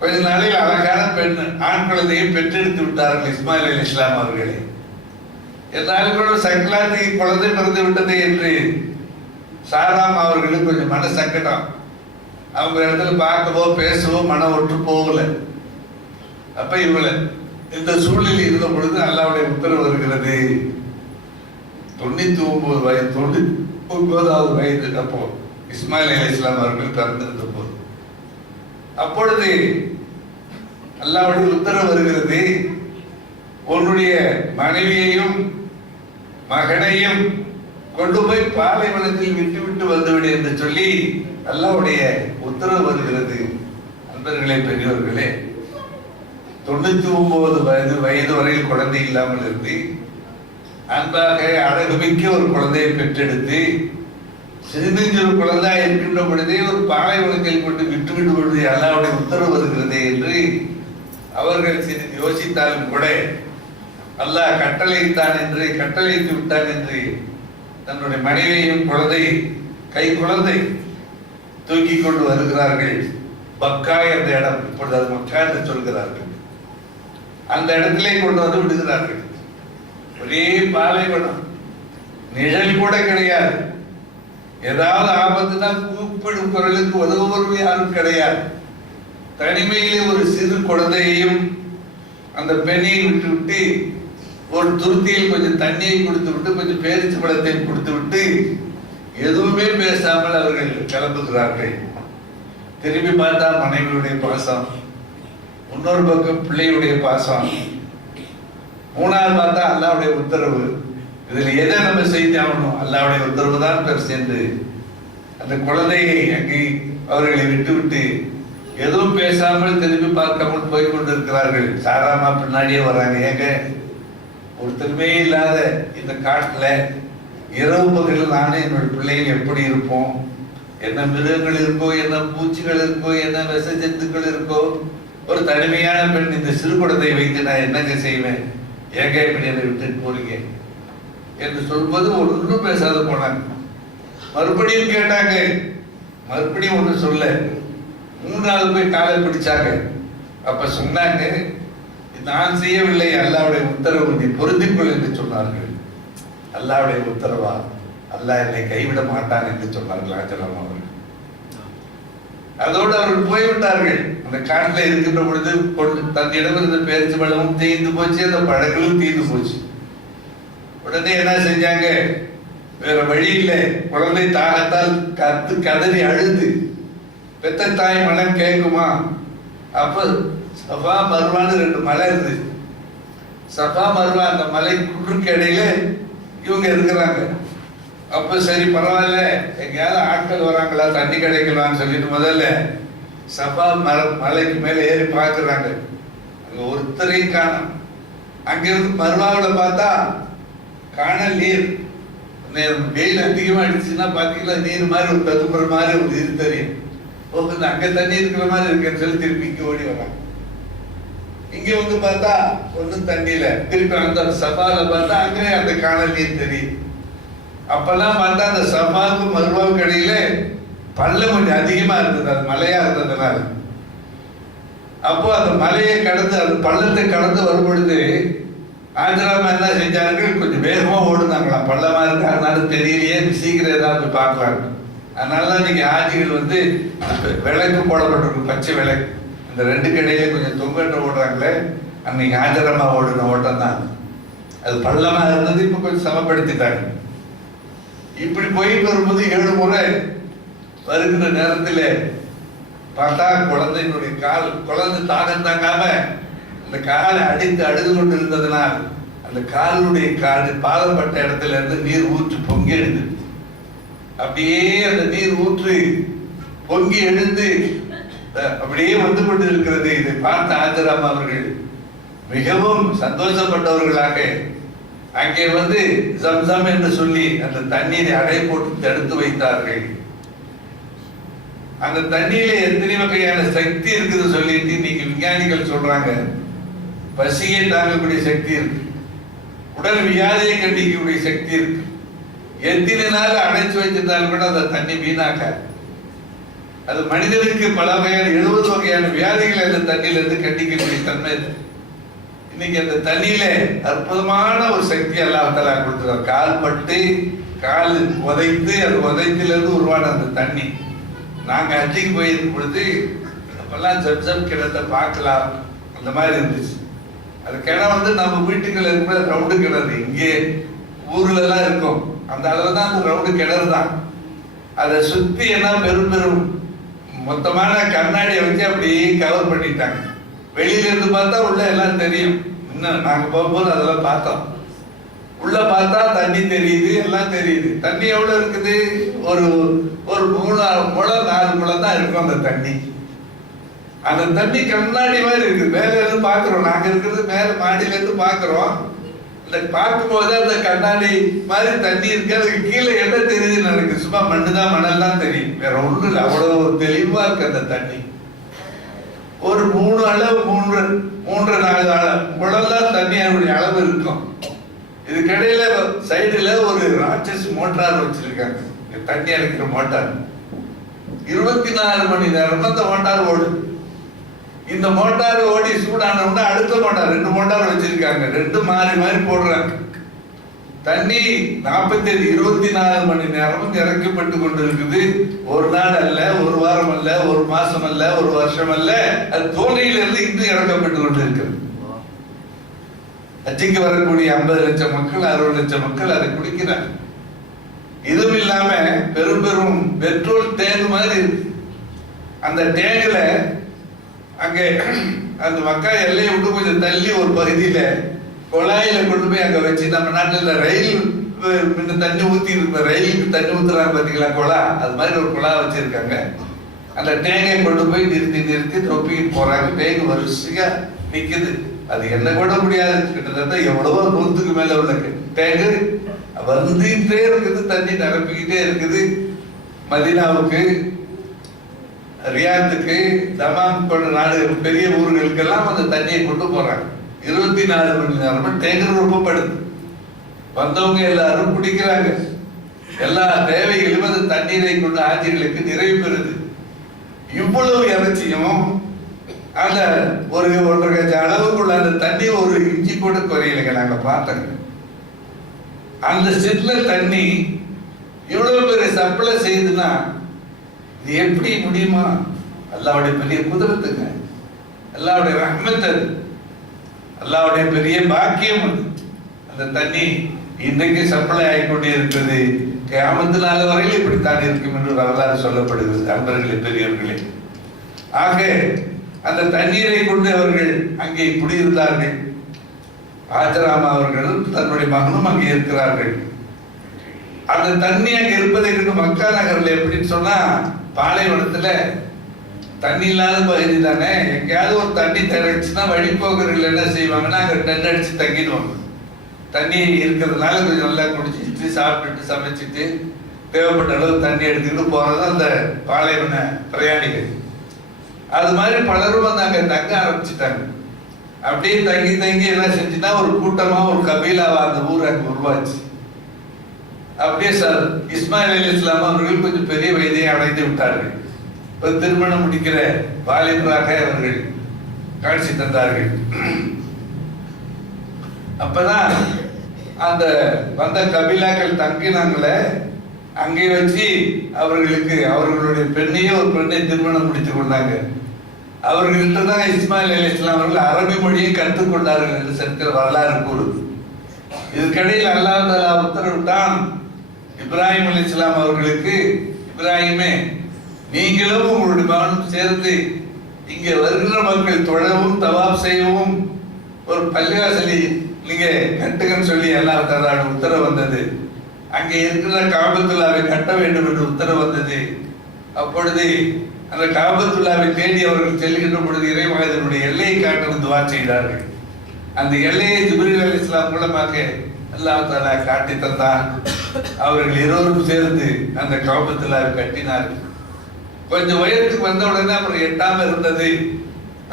கொஞ்ச நாளில் அழகான பெண் ஆண் குழந்தையை பெற்றெடுத்து விட்டார்கள் இஸ்மாயில் அலைஹிஸ்ஸலாம் அவர்களே. என்றாலும் கூட சக்கலாத்துக்கு குழந்தை பிறந்து விட்டது என்று சாராம் அவர்களுக்கு கொஞ்சம் மன சங்கடம். அவங்க இடத்துல பார்க்கவோ பேசவோ மன ஒற்று போகல. அப்ப இவளை இந்த சூழ்நிலை இருந்த பொழுது அல்லாஹ்வுடைய உத்தரவு வருகிறது. 99 வயது 99வது வயது அப்போ இஸ்மாயில் அலைஹிஸ்ஸலாம் அவர்கள் பிறந்திருந்த போது அப்பொழுது அல்லாஹ்வுடைய உத்தரவு வருகிறது, உன்னுடைய மனைவியையும் மகனையும் கொண்டு போய் பாலைவனத்தில் விட்டு வந்துவிடு என்று சொல்லி அல்லாஹ்வுடைய உத்தரவு வருகிறது. நண்பர்களே, பெரியவர்களே, 99 வயது வரையில் குழந்தை இல்லாமல் இருந்து அன்பாக அழகுமிக்க ஒரு குழந்தையை பெற்றெடுத்து சிறுநெஞ்சொரு குழந்தை இருக்கின்ற பொழுதே ஒரு பாலைவனத்தில் கொண்டு விட்டுவிட்டு பொழுது அல்லாஹ்வுடைய உத்தரவு வருகிறது என்று அவர்கள் சிறிது யோசித்தாலும் கூட அல்லாஹ் கட்டளையிட்டு விட்டான் என்று தன்னுடைய மனைவியையும் குழந்தை தூக்கி கொண்டு வருகிறார்கள். பக்காய் அந்த இடம், இப்பொழுது அது மக்கா என்று சொல்கிறார்கள். அந்த இடத்திலே கொண்டு வந்து விடுகிறார்கள். ஒரே பாலைவனம், நிழல் கூட கிடையாது. ஏதாவது ஆபத்துனா கூப்பிடும் குரலுக்கு உதவுவரும் யாரும் கிடையாது. தனிமையிலே ஒரு சிறு குழந்தையையும் அந்த பெண்ணையும் விட்டு ஒரு துருத்தியில் கொஞ்சம் தண்ணியை கொடுத்து விட்டு கொஞ்சம் பேரிச்சு பழத்தையும் கொடுத்து விட்டு எதுவுமே பேசாமல் அவர்கள் கிளம்புகிறார்கள். திரும்பி பார்த்தா மனைவியுடைய பாசம், இன்னொரு பக்கம் பிள்ளையுடைய பாசம், மூணாவது பார்த்தா அல்லாஹ்வுடைய உத்தரவு. இதுல எதை நம்ம செய்தாகணும்? அல்லாஹ்வுடைய உத்தரவு தான் பெருசு என்று அந்த குழந்தையை அங்கே அவர்களை விட்டுவிட்டு எதுவும் பேசாமல் திரும்பி பார்க்காமல் போய் கொண்டிருக்கிறார்கள். சாராமா பின்னாடியே வராங்க. ஏங்க, ஒருத்தருமே இல்லாத இந்த காட்டுல இரவு பகலில் நானே என்னோட பிள்ளைகள் எப்படி இருப்போம்? என்ன மிருகங்கள் இருக்கோ, என்ன பூச்சிகள் இருக்கோ, என்ன விஷ ஜந்துக்கள் இருக்கோ, ஒரு தனிமையான பெண் இந்த சிறு குழந்தையை வைத்து நான் என்னங்க செய்வேன்? ஏங்க இப்படி என்னை விட்டுட்டு போறீங்க என்று சொல்வது ஒன்றும் பேசாத போனாங்க. மறுபடியும் கேட்டாங்க, மறுபடியும் ஒன்றும் சொல்ல. மூன்றாவது போய் காலை பிடிச்சாங்க. அப்ப சொன்னாங்க, நான் செய்யவில்லை, அல்லாஹ்வுடைய உத்தரவு, நீ பொருந்திக்கொள் என்று சொன்னார்கள். அல்லாஹ்வுடைய உத்தரவா? அல்லாஹ் என்னை கைவிட மாட்டான் என்று சொன்னார்கள் ஆச்சலாம் அவர்கள். அதோடு அவர்கள் போய்விட்டார்கள். அந்த காட்டில் இருக்கின்ற பொழுது தன்னிடம் இருந்த பேரிச்சு பழமும் தீர்ந்து போச்சு, அந்த பழங்களும் தீர்ந்து போச்சு. உடனே என்ன செஞ்சாங்க? வேற வழி இல்லை. குழந்தை தாகத்தால் கதறி அழுது, பெத்த தாய் மனம் கேட்குமா? அப்ப சஃபா மர்வான்னு 2 மலை இருந்துச்சு. சஃபா மர்வா அந்த மலை குறுக்கு இடையில இவங்க இருக்கிறாங்க. அப்ப சரி பரவாயில்ல, எங்கேயாவது ஆட்கள் வராங்களா, தண்ணி கிடைக்கலாம்னு சொல்லிட்டு முதல்ல சஃபா மலைக்கு மேல ஏறி பார்க்குறாங்க. அங்க ஒருத்தரையும் காணும். அங்கிருந்து மர்வாவில் பார்த்தா காணல் நீர். வெயில் அதிகமா அடிச்சுன்னா பாத்தீங்களா, நீர் மாதிரி ஒரு ததும்புற மாதிரி ஒரு இது தெரியும். போகுது, அங்க தண்ணி இருக்கிற மாதிரி இருக்குன்னு சொல்லி திருப்பி இங்க ஓடி வராங்க. இங்க வந்து பார்த்தா ஒன்றும் தண்ணியில, திருப்பி அந்த சஃபால பார்த்தா அங்கே அந்த காணல் நீர் தெரியும். அப்பெல்லாம் பார்த்தா அந்த சஃபாவுக்கும் மர்வாவுக்கு இடையில பள்ளம் கொஞ்சம் அதிகமா இருந்தது, அது மலையா இருந்ததுனால. அப்போ அந்த மலையை கடந்து அந்த பள்ளத்தை கடந்து வரும் பொழுது ஆஜராமா என்ன செஞ்சார்கள்? கொஞ்சம் வேகமா ஓடுனாங்களாம். பள்ளமா இருக்கு, அதனால தெரியலையே, சீக்கிரம் ஏதாவது பார்க்கலாம். அதனால நீங்க ஆஜிகள் வந்து விளக்கு போடப்பட்டிருக்கும், பச்சை விளக்கு. இந்த 2 கடையில கொஞ்சம் தொங்கட்ட ஓடுறாங்களே, அன்னைக்கு ஆஜரமா ஓடுன ஓட்டம் தான் அது. பள்ளமா இருந்தது, இப்ப கொஞ்சம் சமப்படுத்திட்டாங்க. இப்படி போயிட்டு வரும்போது 7 முறை வருகின்ற நேரத்தில் பார்த்தா குழந்தையினுடைய குழந்தை தாகம் தாங்காம அந்த காலை அடித்து அழுது கொண்டு இருந்ததுனால் அந்த காலுடைய பாதப்பட்ட இடத்துல இருந்து நீர் ஊற்று பொங்கி எழுது. அப்படியே அந்த நீர் ஊற்று பொங்கி எழுந்து அப்படியே வந்து கொண்டு இருக்கிறது. இதை பார்த்த ஆஜராம் அவர்கள் மிகவும் சந்தோஷப்பட்டவர்களாக அங்கே வந்து ஜம்சம் என்று சொல்லி அந்த தண்ணீரை அடை போட்டு தடுத்து வைத்தார்கள். அந்த தண்ணியில எத்தனை வகையான சக்தி இருக்குது சொல்லிட்டு இன்னைக்கு விஞ்ஞானிகள் சொல்றாங்க. பசியை தாங்கக்கூடிய சக்தி இருக்கு, உடல் வியாதியை கண்டிக்கக்கூடிய சக்தி இருக்கு. எத்தனை நாள் அடைச்சு வைத்திருந்தாலும் கூட அந்த தண்ணி வீணாக்க. அது மனிதனுக்கு பல வகையான 70 வகையான வியாதிகளை அந்த தண்ணியில இருந்து கண்டிக்கக்கூடிய தன்மை இருக்கு. இன்னைக்கு அந்த தண்ணியில அற்புதமான ஒரு சக்தி அல்லாஹ்தாலா கொடுத்துருக்காங்க. கால் பட்டு கால் உதைத்து அந்த உதைத்திலிருந்து உருவான அந்த தண்ணி. நாங்க அஜிக்கு போயிருக்கும் பொழுது அப்பெல்லாம் ஜப்ஜப் கிணத்தை பார்க்கலாம், அந்த மாதிரி இருந்துச்சு. அது கிணறு வந்து நம்ம வீட்டுக்குள்ள இருக்கிற ரவுண்டு கிணறு, இங்கே ஊர்ல எல்லாம் இருக்கும் அந்த அளவு தான் அந்த ரவுண்டு கிணறு தான். அதை சுத்தி என்ன பெரும் பெரும் மொத்தமான கண்ணாடியை வச்சு அப்படியே கவர் பண்ணிட்டாங்க. வெளியில இருந்து பார்த்தா உள்ள எல்லாம் தெரியும். இன்னும் நாங்க போகும்போது அதெல்லாம் பார்த்தோம். உள்ள பார்த்தா தண்ணி தெரியுது, எல்லாம் தெரியுது. தண்ணி எவ்வளவு இருக்குது? ஒரு 3 முழம் 4 முழம் தான் இருக்கும் அந்த தண்ணி. அந்த தண்ணி கண்ணாடி மாதிரி இருக்கு. மேல இருந்து பாக்குறோம், நாங்க இருக்கிறது மேல மாடியில இருந்து பாக்குறோம். இந்த பார்க்கும்போது அந்த கண்ணாடி மாதிரி தண்ணி இருக்கு. அதுக்கு கீழே என்ன தெரியுதுன்னு எனக்கு சும்மா மண்ணுதான் மணல் தான் தெரியும், வேற ஒண்ணும் இல்லை. அவ்வளவு தெளிவா இருக்கு அந்த தண்ணி. ஒரு 3 அளவு 3-4 முழம் தான் தண்ணியோடைய அளவு இருக்கும். இதுக்கிடையில சைடுல ஒரு ராட்சஸ் மோட்டார் வச்சிருக்காங்க, தண்ணி அரைக்கிற மோட்டார். 24 மணி நேரம் அந்த மோட்டார் ஓடும். இந்த மோட்டார் ஓடி சூடானோம்னா அடுத்த மோட்டார் 2 மோட்டார் வச்சிருக்காங்க, 2 மாறி மாறி போடுறாங்க. தண்ணி 24 மணி நேரமும் இறக்கப்பட்டு கொண்டு இருக்குது. ஒரு நாள் அல்ல, ஒரு வாரம் அல்ல, ஒரு மாசம் அல்ல, ஒரு வருஷம் அல்ல, அது தோல்வியிலிருந்து இன்னும் இறக்கப்பட்டு கொண்டு இருக்கிறது. அஜிக்கு வரக்கூடிய 50 லட்சம் மக்கள் 60 லட்சம் மக்கள் அதை குடிக்கிறாங்க. இதுவும் இல்லாம பெரும் பெரும் பெட்ரோல் டேங்க் மாதிரி இருக்கு. அந்த டேங்க்ல அங்க அந்த மக்கள் எல்லையை விட்டு கொஞ்சம் தள்ளி ஒரு பகுதியில குழாயில கொண்டு போய் அங்க வச்சு, நம்ம நாட்டுல ரயில் தண்ணி ஊத்தி இருக்க ரயிலுக்கு தண்ணி ஊத்துறாங்க பாத்தீங்களா குழா, அது மாதிரி ஒரு குழா வச்சிருக்காங்க. அந்த டேங்கை கொண்டு போய் நிறுத்தி தொப்பிட்டு போறாங்க. டேங்க் வரிசையா நிக்குது. அது என்ன கூட முடியாது, கிட்டத்தட்ட எவ்வளவோ 100க்கு மேல உள்ள டேங்கு வந்துட்டே இருக்குது, தண்ணி நிரப்பிக்கிட்டே இருக்குது. மதீனாவுக்கு, ரியாத்துக்கு, தமாம் போன்ற நாடு பெரிய ஊர்களுக்கெல்லாம் அந்த தண்ணியை கொண்டு போறாங்க. 24 மணி நேரமும் டேங்கர் ரொம்பப்படுது. வந்தவங்க எல்லாரும் குடிக்கிறாங்க. எல்லா தேவைகளும் அந்த தண்ணீரை கொண்டு ஆட்சிகளுக்கு நிறைவு பெறுது. இவ்வளவு இறைச்சியும் அந்த ஒரு 1.5 கஜ அளவுக்குள்ள அந்த தண்ணி ஒரு இஞ்சி கூட குறையிலைங்க. நாங்க பார்த்தோங்க அந்த செட்ல தண்ணி இவ்வளவு பெரிய சப்ளை செய்யுதுன்னா இது எப்படி முடியுமா? அல்லாவுடைய பெரிய குதிரத்துங்க, அல்லாவுடைய ரஹ்மத், அது அல்லாவுடைய பெரிய பாக்கியம். அது அந்த தண்ணி இன்றைக்கு சப்ளை ஆகிக்கொண்டே இருக்கிறது. கியாமத்து நாள் வரையில் இப்படித்தான் இருக்கும் என்று வரலாறு சொல்லப்படுகிறது. அன்பர்களே, பெரியவர்களே, ஆக அந்த தண்ணீரை கொண்டு அவர்கள் அங்கே குடியிருந்தார்கள். ஆஜராமா அவர்களும் தன்னுடைய மகனும் அங்கே இருக்கிறார்கள். அந்த தண்ணி அங்க இருப்பதை கண்டு மக்கா நகர்ல எப்படின்னு சொன்னா, பாலைவனத்துல தண்ணி இல்லாத பகுதி தானே, எங்கேயாவது ஒரு தண்ணி தரச்சுன்னா வழிபோக்கர்கள் என்ன செய்வாங்கன்னா அங்க டென்ட் அடிச்சு தங்கிடுவாங்க. தண்ணி இருக்கிறதுனால கொஞ்சம் நல்லா குடிச்சிட்டு சாப்பிட்டுட்டு சமைச்சிட்டு தேவைப்பட்ட அளவு தண்ணி எடுத்துக்கிட்டு போறது அந்த பாலைவன பிரயாணிகள். அது மாதிரி பலரும் வந்து அங்க தங்க ஆரம்பிச்சுட்டாங்க. அப்படியே தங்கி தங்கி என்ன செஞ்சுன்னா ஒரு கூட்டமா ஒரு கபீலாவா அந்த ஊர் அங்க உருவாச்சு. அப்படியே சார் இஸ்மாயில் அலைஹிஸ்ஸலாம் அவர்கள் கொஞ்சம் பெரிய வயதை அடைந்து விட்டார்கள். திருமணம் முடிக்கிற வாலிபராக அவர்கள் காட்சி தந்தார்கள். அப்பதான் அந்த வந்த கபீலாக்கள் தங்கினாங்கள அங்கே வச்சு அவர்களுக்கு அவர்களுடைய பெண்ணையே ஒரு பெண்ணை திருமணம் முடித்து கொண்டாங்க. அவர்கள்ட்ட தான் இஸ்மாயில் அலைஹிஸ்ஸலாம் அவர்கள் அரபி மொழியை கற்றுக்கொண்டார்கள் என்று சரித்திர வரலாறு கூறுது. இதுக்கிடையில் அல்லாஹ் தஆலா உத்தரவிட்டான் இப்ராஹிம் அலைஹிஸ்ஸலாம் அவர்களுக்கு, இப்ராஹிமே, நீங்களும் உங்களுடைய மகனும் சேர்ந்து இங்கே வருகிற மக்கள் தொழவும் தவாப் செய்யவும் ஒரு பள்ளிவாசலை நீங்க கட்டுங்கன்னு சொல்லி அல்லாஹ் தஆலா உத்தரவு வந்தது. அங்கே இருக்கிற காபத்துல்லாவை கட்ட வேண்டும் என்று உத்தரவு வந்தது. அப்பொழுது அந்த காபத்துல்லாவை தேடி அவர்கள் செல்கின்ற பொழுது இறைவன் இதனுடைய எல்லையை காட்ட துவா செய்தார்கள். அந்த எல்லையை ஜிப்ரீல் அலைஹிஸ்ஸலாம் மூலமாக அல்லாஹ் தஆலா காட்டி தந்தான். அவர்கள் இருவரும் சேர்ந்து அந்த கஅபத்துல்லா கட்டினார்கள். கொஞ்சம் உயரத்துக்கு வந்த உடனே அப்புறம் எட்டாம இருந்தது.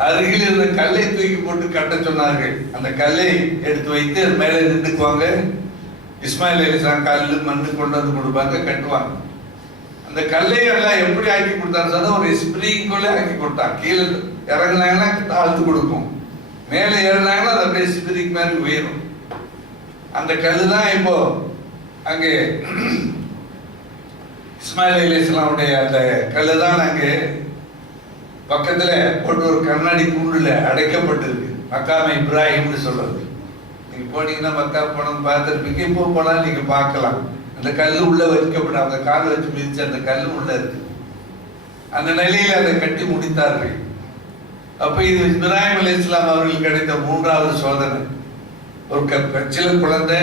அருகில் இருந்த கல்லை தூக்கி போட்டு கட்ட சொன்னார்கள். அந்த கல்லை எடுத்து வைத்து அது மேலே நின்றுக்குவாங்க. இஸ்மாயில் அலைஹிஸ்ஸலாம் கல்லு மண்ணு கொண்டு வந்து கொடுப்பாங்க, கட்டுவாங்க. அந்த கல்லை எல்லாம் எப்படி ஆக்கி கொடுத்தாரு சொன்னா ஒரு ஸ்பிரிங் போல ஆக்கி கொடுத்தாங்க. கீழே இறங்கினாங்கன்னா தாழ்த்து கொடுக்கும், மேலே ஏறினாங்கன்னா அது அப்படியே ஸ்பிரிங் மாதிரி உயரும். அந்த கல்லு தான் இப்போ அங்கே இஸ்மாயில் அலைஹிஸ்ஸலாமுடைய அந்த கல்லு தான் அங்கே பக்கத்துல போட்டு ஒரு கண்ணாடி கூண்டுல அடைக்கப்பட்டிருக்கு. மக்காம இப்ராஹிம்னு சொல்றது. நீங்க போனீங்கன்னா மக்கா போனோம் பார்த்துருப்பீங்க. இப்போ போனாலும் நீங்க பார்க்கலாம். அந்த கல்லு உள்ள வைக்கப்படும். அந்த கால் வச்சு மிதிச்சு அந்த கல்லு உள்ள இருக்கு. அந்த நிலையில அதை கட்டி முடித்தார்கள். அப்ப இது இப்ராஹிம் அலைஹிஸ்ஸலாம் அவர்களுக்கு கிடைத்த மூன்றாவது சோதனை. ஒரு பச்சில குழந்தை,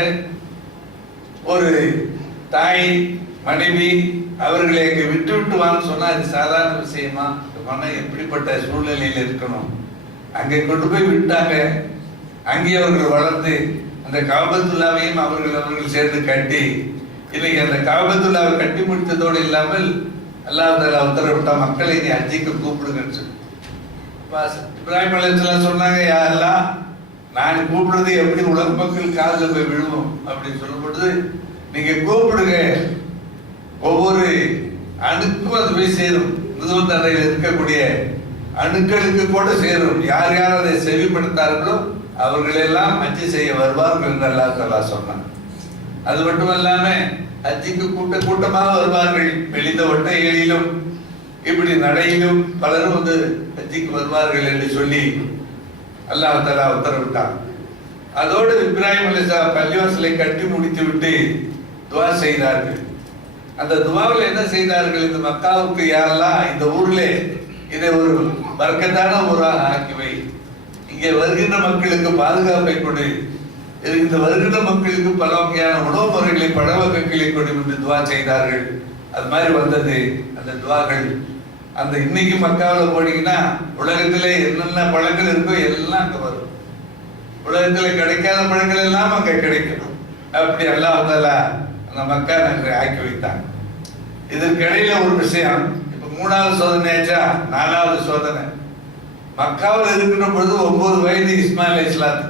ஒரு தாய், மனைவி அவர்களை அங்கே விட்டு விட்டு வான்னு சொன்னா அது சாதாரண விஷயமா? மனம் எப்படிப்பட்ட சூழ்நிலையில் இருக்கணும். அங்கே கொண்டு போய் விட்டாங்க. அங்கே அவர்கள் வளர்ந்து அந்த கஅபத்துல்லாவையும் அவர்கள் சேர்ந்து கட்டி இன்னைக்கு அந்த கஅபத்துல்லாவை கட்டி முடித்ததோடு இல்லாமல் அல்லாஹ் தஆலா உத்தரவிட்டா மக்களை நீ ஹஜ்ஜுக்கு கூப்பிடுங்கன்னு சொல்லி. இப்ராஹிம் அலைஹிஸ்ஸலாம் சொன்னாங்க, யா அல்லாஹ் நான் கூப்பிடுறது எப்படி உலக மக்கள் காதில் போய் விழுவோம் அப்படின்னு சொல்லப்படுது. நீங்க கூப்பிடுங்க, ஒவ்வொரு அணுக்கும் அது போய் சேரும். தரையில் இருக்கக்கூடிய அணுக்களுக்கு கூட சேரும். யார் யார் அதை செவிப்படுத்தார்களோ அவர்களெல்லாம் ஹஜ்ஜு செய்ய வருவார்கள் என்று அல்லாஹ் தஆலா சொன்னான். அது மட்டுமல்லாம ஹஜ்ஜுக்கு கூட்டமாக வருவார்கள். வெளிந்த ஒட்டைகளிலும் இப்படி நடையிலும் பலரும் வந்து ஹஜ்ஜுக்கு வருவார்கள் என்று சொல்லி அல்லாஹ் தஆலா உத்தரவிட்டான். அதோடு இப்ராஹிம் அலைஹிஸ்ஸலாம் பள்ளிவாசலை கட்டி முடித்து விட்டு துஆ செய்தார்கள். அந்த துவாவில் என்ன செய்தார்கள்? இந்த மக்காவுக்கு யாரெல்லாம் இந்த ஊர்ல இதை ஒரு பரக்கத்தான ஊராக ஆக்கி வை, இங்கே வருகின்ற மக்களுக்கு பாதுகாப்பை கொடு, இந்த வருகின்ற மக்களுக்கு பல வகையான உணவு முறைகளை பழ வகைகளை கொடு என்று துவா செய்தார்கள். அது மாதிரி வந்தது அந்த துவாகள். அந்த இன்னைக்கு மக்காவில் போனீங்கன்னா உலகத்திலே என்னென்ன பழங்கள் இருக்கோ எல்லாம் அங்க வரும். உலகத்துல கிடைக்காத பழங்கள் எல்லாம் அங்க கிடைக்கும். அப்படி அல்லாஹ் தஆலா அந்த மக்கா நகரை ஆக்கி வைத்தாங்க. இதற்கு இடையில ஒரு விஷயம். இப்ப மூணாவது சோதனை ஆச்சா, நாலாவது சோதனை. மக்காவில் இருக்கிற பொழுது 9 வயது இஸ்மாயில் அலைஹிஸ்ஸலாம்.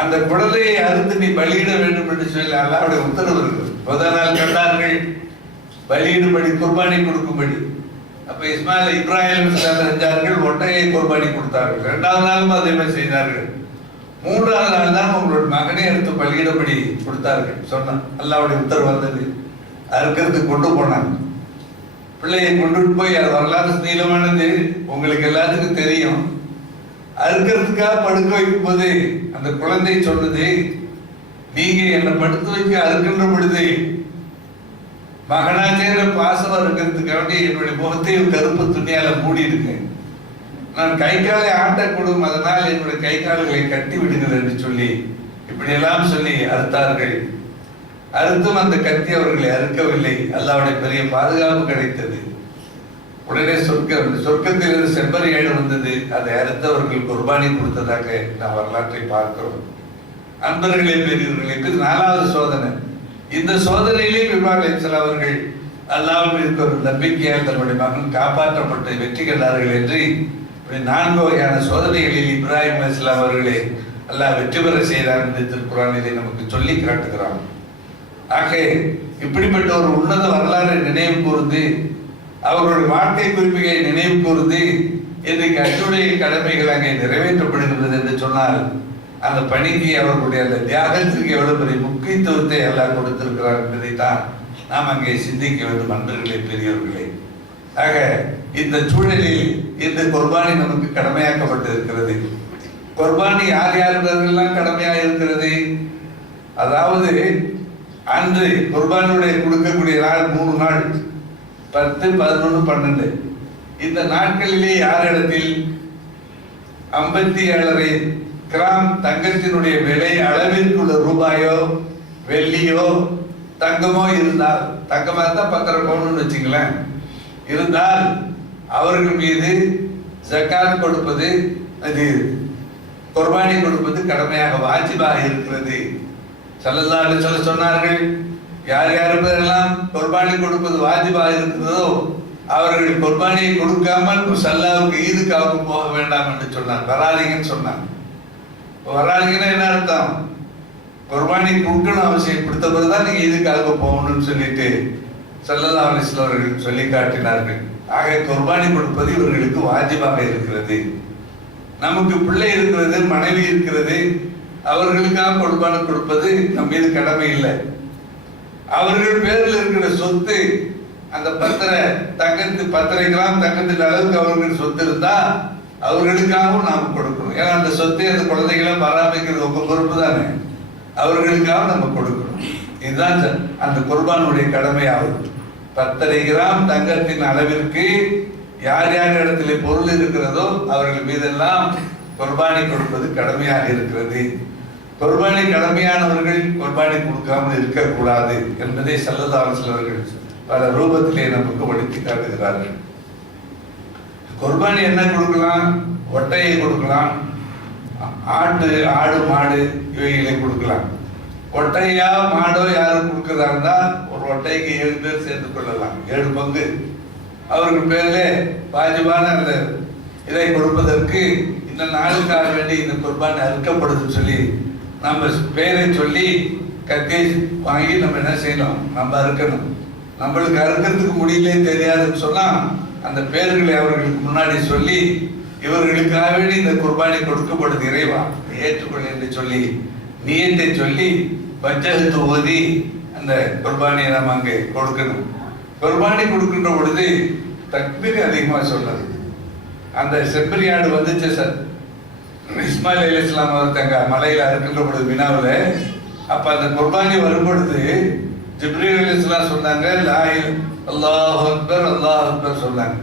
அந்த குழந்தையை அறுத்து நீ பலியிட வேண்டும் என்று சொல்லி அல்லாஹ்வுடைய உத்தரவு இருக்கு. முதல் நாள் கண்டார்கள் பலியிடும்படி, குர்பானி கொடுக்கும்படி. அப்ப இப்ராஹிம் செஞ்சார்கள், ஒட்டையை குர்பானி கொடுத்தார்கள். 2வது நாளும் அதே மாதிரி செய்தார்கள். 3வது நாள் தான் உங்களோட மகனை எடுத்து பலியிடபடி கொடுத்தார்கள். சொன்ன அல்லாஹ்வுடைய உத்தரவு வந்தது. அறுக்கிறதுக்கு கொண்டு போனாங்க. பிள்ளையை கொண்டுட்டு போய் அது வரலாறு நீளமானது, உங்களுக்கு எல்லாத்துக்கும் தெரியும். அறுக்கிறதுக்காக படுக்க வைக்கும் போது அந்த குழந்தை சொன்னது, நீங்க என்னை படுத்து வைக்க அறுக்கின்ற பொழுது மகனாச்சேர பாசம் இருக்கிறதுக்காக என்னுடைய முகத்தை கருப்பு துணியால மூடி இருக்கேன். நான் கை காலை ஆட்டக்கூடும், அதனால் என்னுடைய கை கால்களை கட்டி விடுங்கள் என்று சொல்லி இப்படியெல்லாம் சொல்லி அறுத்தார்கள். அறுத்தும் அந்த கத்தி அவர்களை அறுக்கவில்லை. அல்லாஹ்வுடைய பெரிய பாதுகாப்பு கிடைத்தது. உடனே சொர்க்கத்திலிருந்து செம்பரி ஏடு வந்தது. அதை அறுத்தவர்கள் குர்பானி கொடுத்ததாக நாம் வரலாற்றை பார்க்கிறோம். அன்பர்களே, பெரியவர்களுக்கு 4வது சோதனை. இந்த சோதனையிலே இப்ராஹிம் அலைஹிஸ்ஸலாம் அவர்கள் அல்லாஹ்வின் மீது ஒரு நம்பிக்கையால் தன்னுடைய மகன் காப்பாற்றப்பட்டு வெற்றி கண்டார்கள் என்று 4 வகையான சோதனைகளில் இப்ராஹிம் அலைஹிஸ்ஸலாம் அவர்களை அல்லாஹ் வெற்றி பெற செய்தார் என்று திருக்குர்ஆனிலே நமக்கு சொல்லி காட்டுகிறான். ஆக இப்படிப்பட்ட ஒரு உன்னத வரலாறை நினைவு கூர்ந்து, அவர்களுடைய வாழ்க்கை குறிப்புகளை நினைவு கூர்ந்து இன்றைக்கு ஹஜ்ஜுடைய கடமைகள் அங்கே நிறைவேற்றப்படுகிறது என்று சொன்னால் அந்த பணிக்கு அவர்களுடைய அந்த தியாகத்திற்கு எவ்வளவு பெரிய முக்கியத்துவத்தை அல்லாஹ் கொடுத்திருக்கிறார் என்பதைத்தான் நாம் அங்கே சிந்திக்க வேண்டும். அன்பர்களே, பெரியவர்களே, ஆக இந்த சூழலில் இந்த குர்பானி நமக்கு கடமையாக்கப்பட்டு இருக்கிறது. குர்பானி யார் யாருக்கெல்லாம் கடமையாக இருக்கிறது? அதாவது அன்று குர்பானுடைய கொடுக்கக்கூடிய நாள் 3 நாள், 10, 11, 12. இந்த நாட்களிலே யாரிடத்தில் 57.5 கிராம் தங்கத்தினுடைய விலை அளவிற்குள்ள ரூபாயோ வெள்ளியோ தங்கமோ இருந்தால், தங்கமா இருந்தா 10 பவுன் வச்சுங்களேன், இருந்தால் அவர்கள் மீது ஜகாத் கொடுப்பது, அது குர்பானி கொடுப்பது கடமையாக வாஜிபாக இருக்கிறது. ஸல்லல்லாஹு அலைஹி வஸல்லம் சொன்னார்கள், யார் யாருக்கெல்லாம் குர்பானி கொடுப்பது வாஜிபாக இருக்கிறதோ அவர்கள் குர்பானியை கொடுக்காமல் முஸல்லாவுக்கு ஈதுக்காக போக வேண்டாம் என்று சொன்னார். வராதீங்கன்னு சொன்னார். வராதீங்கன்னா என்ன அர்த்தம்? குர்பானி கொடுக்கணும் அவசியம், கொடுத்த பிறகுதான் நீங்க ஈதுக்காக போகணும்னு சொல்லிட்டு ஸல்லல்லாஹு அலைஹி வஸல்லம் அவர்கள் சொல்லி காட்டினார்கள். ஆக குர்பானி கொடுப்பது இவர்களுக்கு வாஜிபாக இருக்கிறது. நமக்கு பிள்ளை இருக்கிறது, மனைவி இருக்கிறது, அவர்களுக்காக குர்பானி கொடுப்பது நம் மீது கடமை இல்லை. அவர்கள் பேரில் இருக்கிற சொத்து, அந்த 10 கிராம் தங்கத்தின் அளவுக்கு அவர்கள் சொத்து இருந்தா அவர்களுக்காகவும் நாம் கொடுக்கணும். ஏன்னா அந்த சொத்தை அந்த குழந்தைகளை பராமரிக்கிறது உங்க பொறுப்பு தானே, அவர்களுக்காக நம்ம கொடுக்கணும். இதுதான் அந்த குர்பானுடைய கடமையாகும். 10 கிராம் தங்கத்தின் அளவிற்கு யார் யார் இடத்துல பொருள் இருக்கிறதோ அவர்கள் மீதெல்லாம் குர்பானி கொடுப்பது கடமையாக இருக்கிறது. குர்பானி கடமையானவர்கள் குர்பானி கொடுக்காமல் இருக்கக்கூடாது என்பதை ஸல்லல்லாஹு அலைஹி வஸல்லம் அவர்கள் பல ரூபத்திலே நமக்கு வடித்து காட்டுகிறார்கள். குர்பானி என்ன கொடுக்கலாம்? ஒட்டையை கொடுக்கலாம், ஆடு மாடு இவைகளை கொடுக்கலாம். ஒட்டையா மாடோ யாரும் கொடுக்கிறதா இருந்தால் ஒரு ஒட்டைக்கு 7 பேர் சேர்ந்து கொள்ளலாம், 7 பங்கு. அவர்கள் பேரிலே வாஜிபான அந்த இதை கொடுப்பதற்கு இந்த நாளுக்காக வேண்டி இந்த குர்பானி அறுக்கப்படுதுன்னு சொல்லி நம்ம பேரை சொல்லி கத்தி வாங்கி நம்ம என்ன செய்யணும்? நம்ம அறுக்கணும். நம்மளுக்கு அறுக்கிறதுக்கு முடியலே தெரியாதுன்னு சொன்னா அந்த பேர்களை அவர்களுக்கு முன்னாடி சொல்லி இவர்களுக்காக வேண்டி இந்த குர்பானி கொடுக்கப்படுது, இறைவா ஏற்றுக்கொள் என்று சொல்லி நியத்தை சொல்லி பஞ்சகத்து ஓதி அந்த குர்பானியை நாம் அங்கே கொடுக்கணும். குர்பானி கொடுக்கின்ற பொழுது தக்பீர் அதிகமாக சொன்னது. அந்த செப்பரியாடு வந்துச்சு சார், இஸ்மாயில் அலைஹிஸ்ஸலாம் ஒருத்தங்க மலையில அறுக்கின்ற பொழுது வினாவில், அப்ப அந்த குர்பானி வரும் பொழுது ஜிப்ரீல் அலைஹிஸ்ஸலாம் சொன்னாங்க அல்லாஹு அக்பர் அல்லாஹு அக்பர் சொன்னாங்க.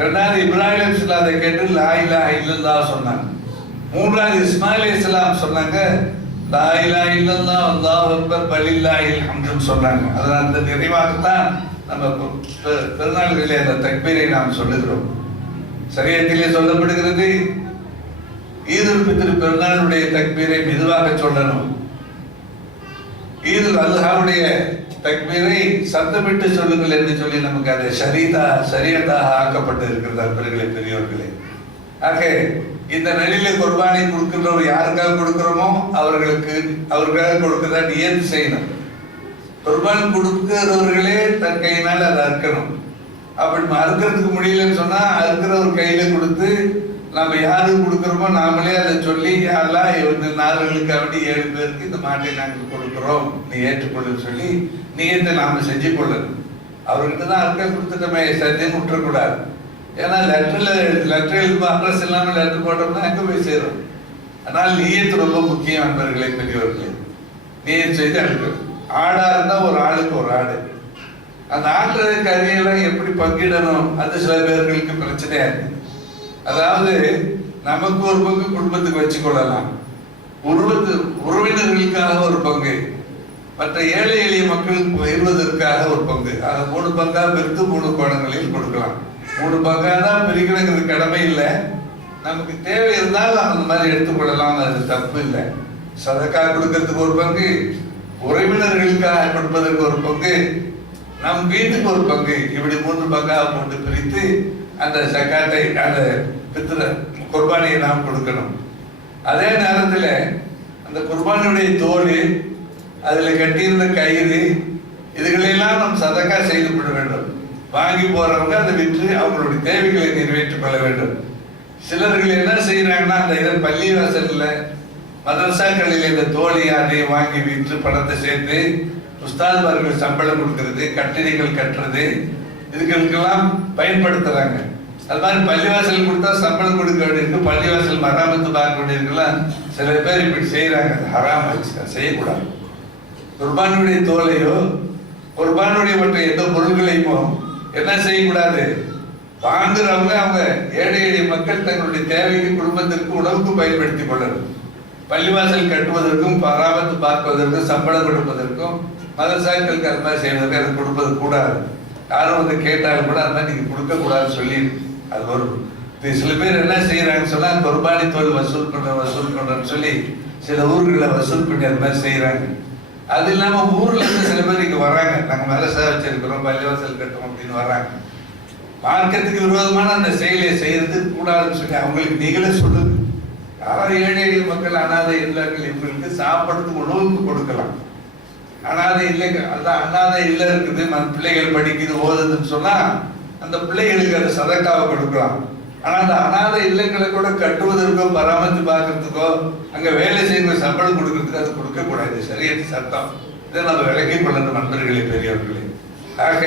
ரெண்டாவது இப்ராஹிம் அலைஹிஸ்ஸலாம் அதை கேட்டு லா இலாஹ இல்லல்லாஹ் சொன்னாங்க. மூன்றாவது இஸ்மாயில் அலைஹிஸ்ஸலாம் சொன்னாங்க லா இலாஹ இல்லல்லாஹ் அல்லாஹு அக்பர் வலில்லாஹில் ஹம்துன்னு சொன்னாங்க. அதனால் அந்த நிறைவாகத்தான் நம்ம பெருநாள்களிலே அந்த தக்பீரை நாம் சொல்லுகிறோம். சரியத்திலே சொல்லப்படுகிறது, ஈதுல் ஃபித்ர் பெருநாளுடைய தக்பீரை மெதுவாக சொல்லணும். ஈதுல் அல்ஹாவுடைய தக்பீரை சத்தமிட்டு சொல்லுங்கள் என்று சொல்லி நமக்கு அது ஷரீஅத்தாக ஆக்கப்பட்டு இருக்கிறது அன்பர்களே, பெரியோர்களே. ஆக இந்த நிலையில குர்பானை கொடுக்கின்றவர் யாருக்காக கொடுக்கிறோமோ அவர்களுக்காக கொடுக்கிறதா நியத்து செய்யணும். குர்பான் கொடுக்கிறவர்களே தன் கையினால் அதை அறுக்கணும். அப்படி அறுக்கிறதுக்கு முடியலன்னு சொன்னா அறுக்கிறவர் கையில கொடுத்து நம்ம யாருக்கு கொடுக்கிறோமோ நாமளே அதை சொல்லி யாரெல்லாம் இந்த நார்களுக்காக வேண்டி 7 பேருக்கு இந்த மாட்டை நாங்கள் கொடுக்கிறோம், நீ ஏற்றுக்கொள்ளுன்னு சொல்லி நீயத்தை நாம செஞ்சு கொள்ளணும். அவர்கிட்ட தான் அறுக்க கொடுத்துட்டோமே சத்தியம் விட்டுறக்கூடாது. ஏன்னா லெட்டர் எழுப்பு அட்ரஸ் இல்லாமல் லெட்டர் போட்டோம்னா எங்க போய் சேரும். அதனால் நீயத்து ரொம்ப முக்கியம் அன்பர்களே, பெரியவர்களே. நீயத்து செய்து அனுப்பணும். ஆடா இருந்தா ஒரு ஆளுக்கு ஒரு ஆடு. அந்த ஆட்டு கறியெல்லாம் எப்படி பங்கிடணும் அது சில பேர்களுக்கு பிரச்சனையா இருக்கு. அதாவது நமக்கு ஒரு பங்கு குடும்பத்துக்கு வச்சு கொள்ளலாம், உறவினர்களுக்காக ஒரு பங்கு, மற்ற ஏழை எளிய மக்களுக்கு பகிர்வதற்காக ஒரு பங்கு. அதை 3 பங்கா பிரித்து 3 கோணங்களில் கொடுக்கலாம். 3 பங்கா தான் பிரிக்கணுங்கிறது கடமை இல்லை. நமக்கு தேவை இருந்தால் அந்த மாதிரி எடுத்துக்கொள்ளலாம், அது தப்பு இல்லை. சதக்கா கொடுக்கறதுக்கு ஒரு பங்கு, உறவினர்களுக்காக கொடுப்பதற்கு ஒரு பங்கு, நம் வீட்டுக்கு ஒரு பங்கு, இப்படி 3 பங்காக போட்டு பிரித்து அந்த சக்காத்தை அந்த பித்ர குர்பானியை நாம் கொடுக்கணும். அதே நேரத்தில் அந்த குர்பானியுடைய தோல், அதில் கட்டியிருந்த கயிறு, இதுகளெல்லாம் நாம் சதக்கா செய்து கொள்ள வேண்டும். வாங்கி போறவங்க அதை விற்று அவங்களுடைய தேவைகளை நிறைவேற்றிக் கொள்ள வேண்டும். சிலர்கள் என்ன செய்யறாங்கன்னா அந்த இதை பள்ளி வாசல்ல மதரசாக்களில் இந்த தோழி அதை வாங்கி விற்று பணத்தை சேர்த்து உஸ்தாத்மார்கள் சம்பளம் கொடுக்கறது, கட்டிடங்கள் கட்டுறது, இதுகளுக்கெல்லாம் பயன்படுத்துறாங்க. அது மாதிரி பள்ளிவாசல் கொடுத்தா சம்பளம் கொடுக்க வேண்டியிருக்கு, பள்ளிவாசல் மராமத்து பார்க்க வேண்டியிருக்கலாம். சில பேர் இப்படி செய்யறாங்க, ஹராம் செய்யக்கூடாது. குர்பானுடைய தோலையோ குர்பானுடைய மற்ற எந்த பொருட்களையுமோ என்ன செய்யக்கூடாது, வாங்குறவங்க அவங்க ஏழை எளிய மக்கள் தங்களுடைய தேவைக்கு குடும்பத்திற்கு உணவுக்கு பயன்படுத்திக் கொள்ளணும். பள்ளிவாசல் கட்டுவதற்கும் பராமத்து பார்ப்பதற்கும் சம்பளம் கொடுப்பதற்கும் மதரசாக்களுக்கு அது மாதிரி செய்வதற்கு அது கொடுப்பது கூடாது. யாரும் வந்து கேட்டாலும் கூட அது மாதிரி நீங்க கொடுக்க கூடாதுன்னு சொல்லி அது வரும். சில பேர் என்ன செய்யறாங்கன்னு சொன்னா குர்பானி தோல் வசூல் பண்றேன்னு சொல்லி சில ஊர்களில் வசூல் பண்ணி அது மாதிரி செய்யறாங்க. அது இல்லாம ஊர்ல இருந்து சில பேர் இங்க வர்றாங்க, நாங்க மதரசா வச்சிருக்கிறோம், பள்ளிவாசல் கட்டோம் அப்படின்னு வர்றாங்க. மார்க்கத்துக்கு விரோதமான அந்த செயலை செய்யறது கூடாதுன்னு சொல்லி அவங்களுக்கு நீங்களே சொல்லுங்க. யாராவது ஏழை எளிய மக்கள், அனாதை இல்லங்கள், இவங்களுக்கு சாப்பிட்றதுக்கு உணவுக்கு கொடுக்கலாம். அனாதை இல்லை, அதான் அனாதை இல்லை இருக்குது, பிள்ளைகள் படிக்குது ஓதுதுன்னு சொன்னா அந்த பிள்ளைகளுக்கு அந்த சதக்காவை கொடுக்கலாம். ஆனா அந்த அனாதை இல்லங்களை கூட கட்டுவதற்கோ பராமரித்து பார்க்கறதுக்கோ அங்க வேலை செய்யற சம்பளம் கொடுக்கறதுக்கு அது கொடுக்க கூடாது. சரியத்து சட்டம். இதை நம்ம விளக்கிக் கொள்ளணும் நண்பர்களே, பெரியவர்களே. ஆக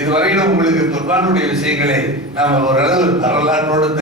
இதுவரையிலும் உங்களுக்கு குர்பானுடைய விஷயங்களை நாம ஓரளவு வரலாற்றோடு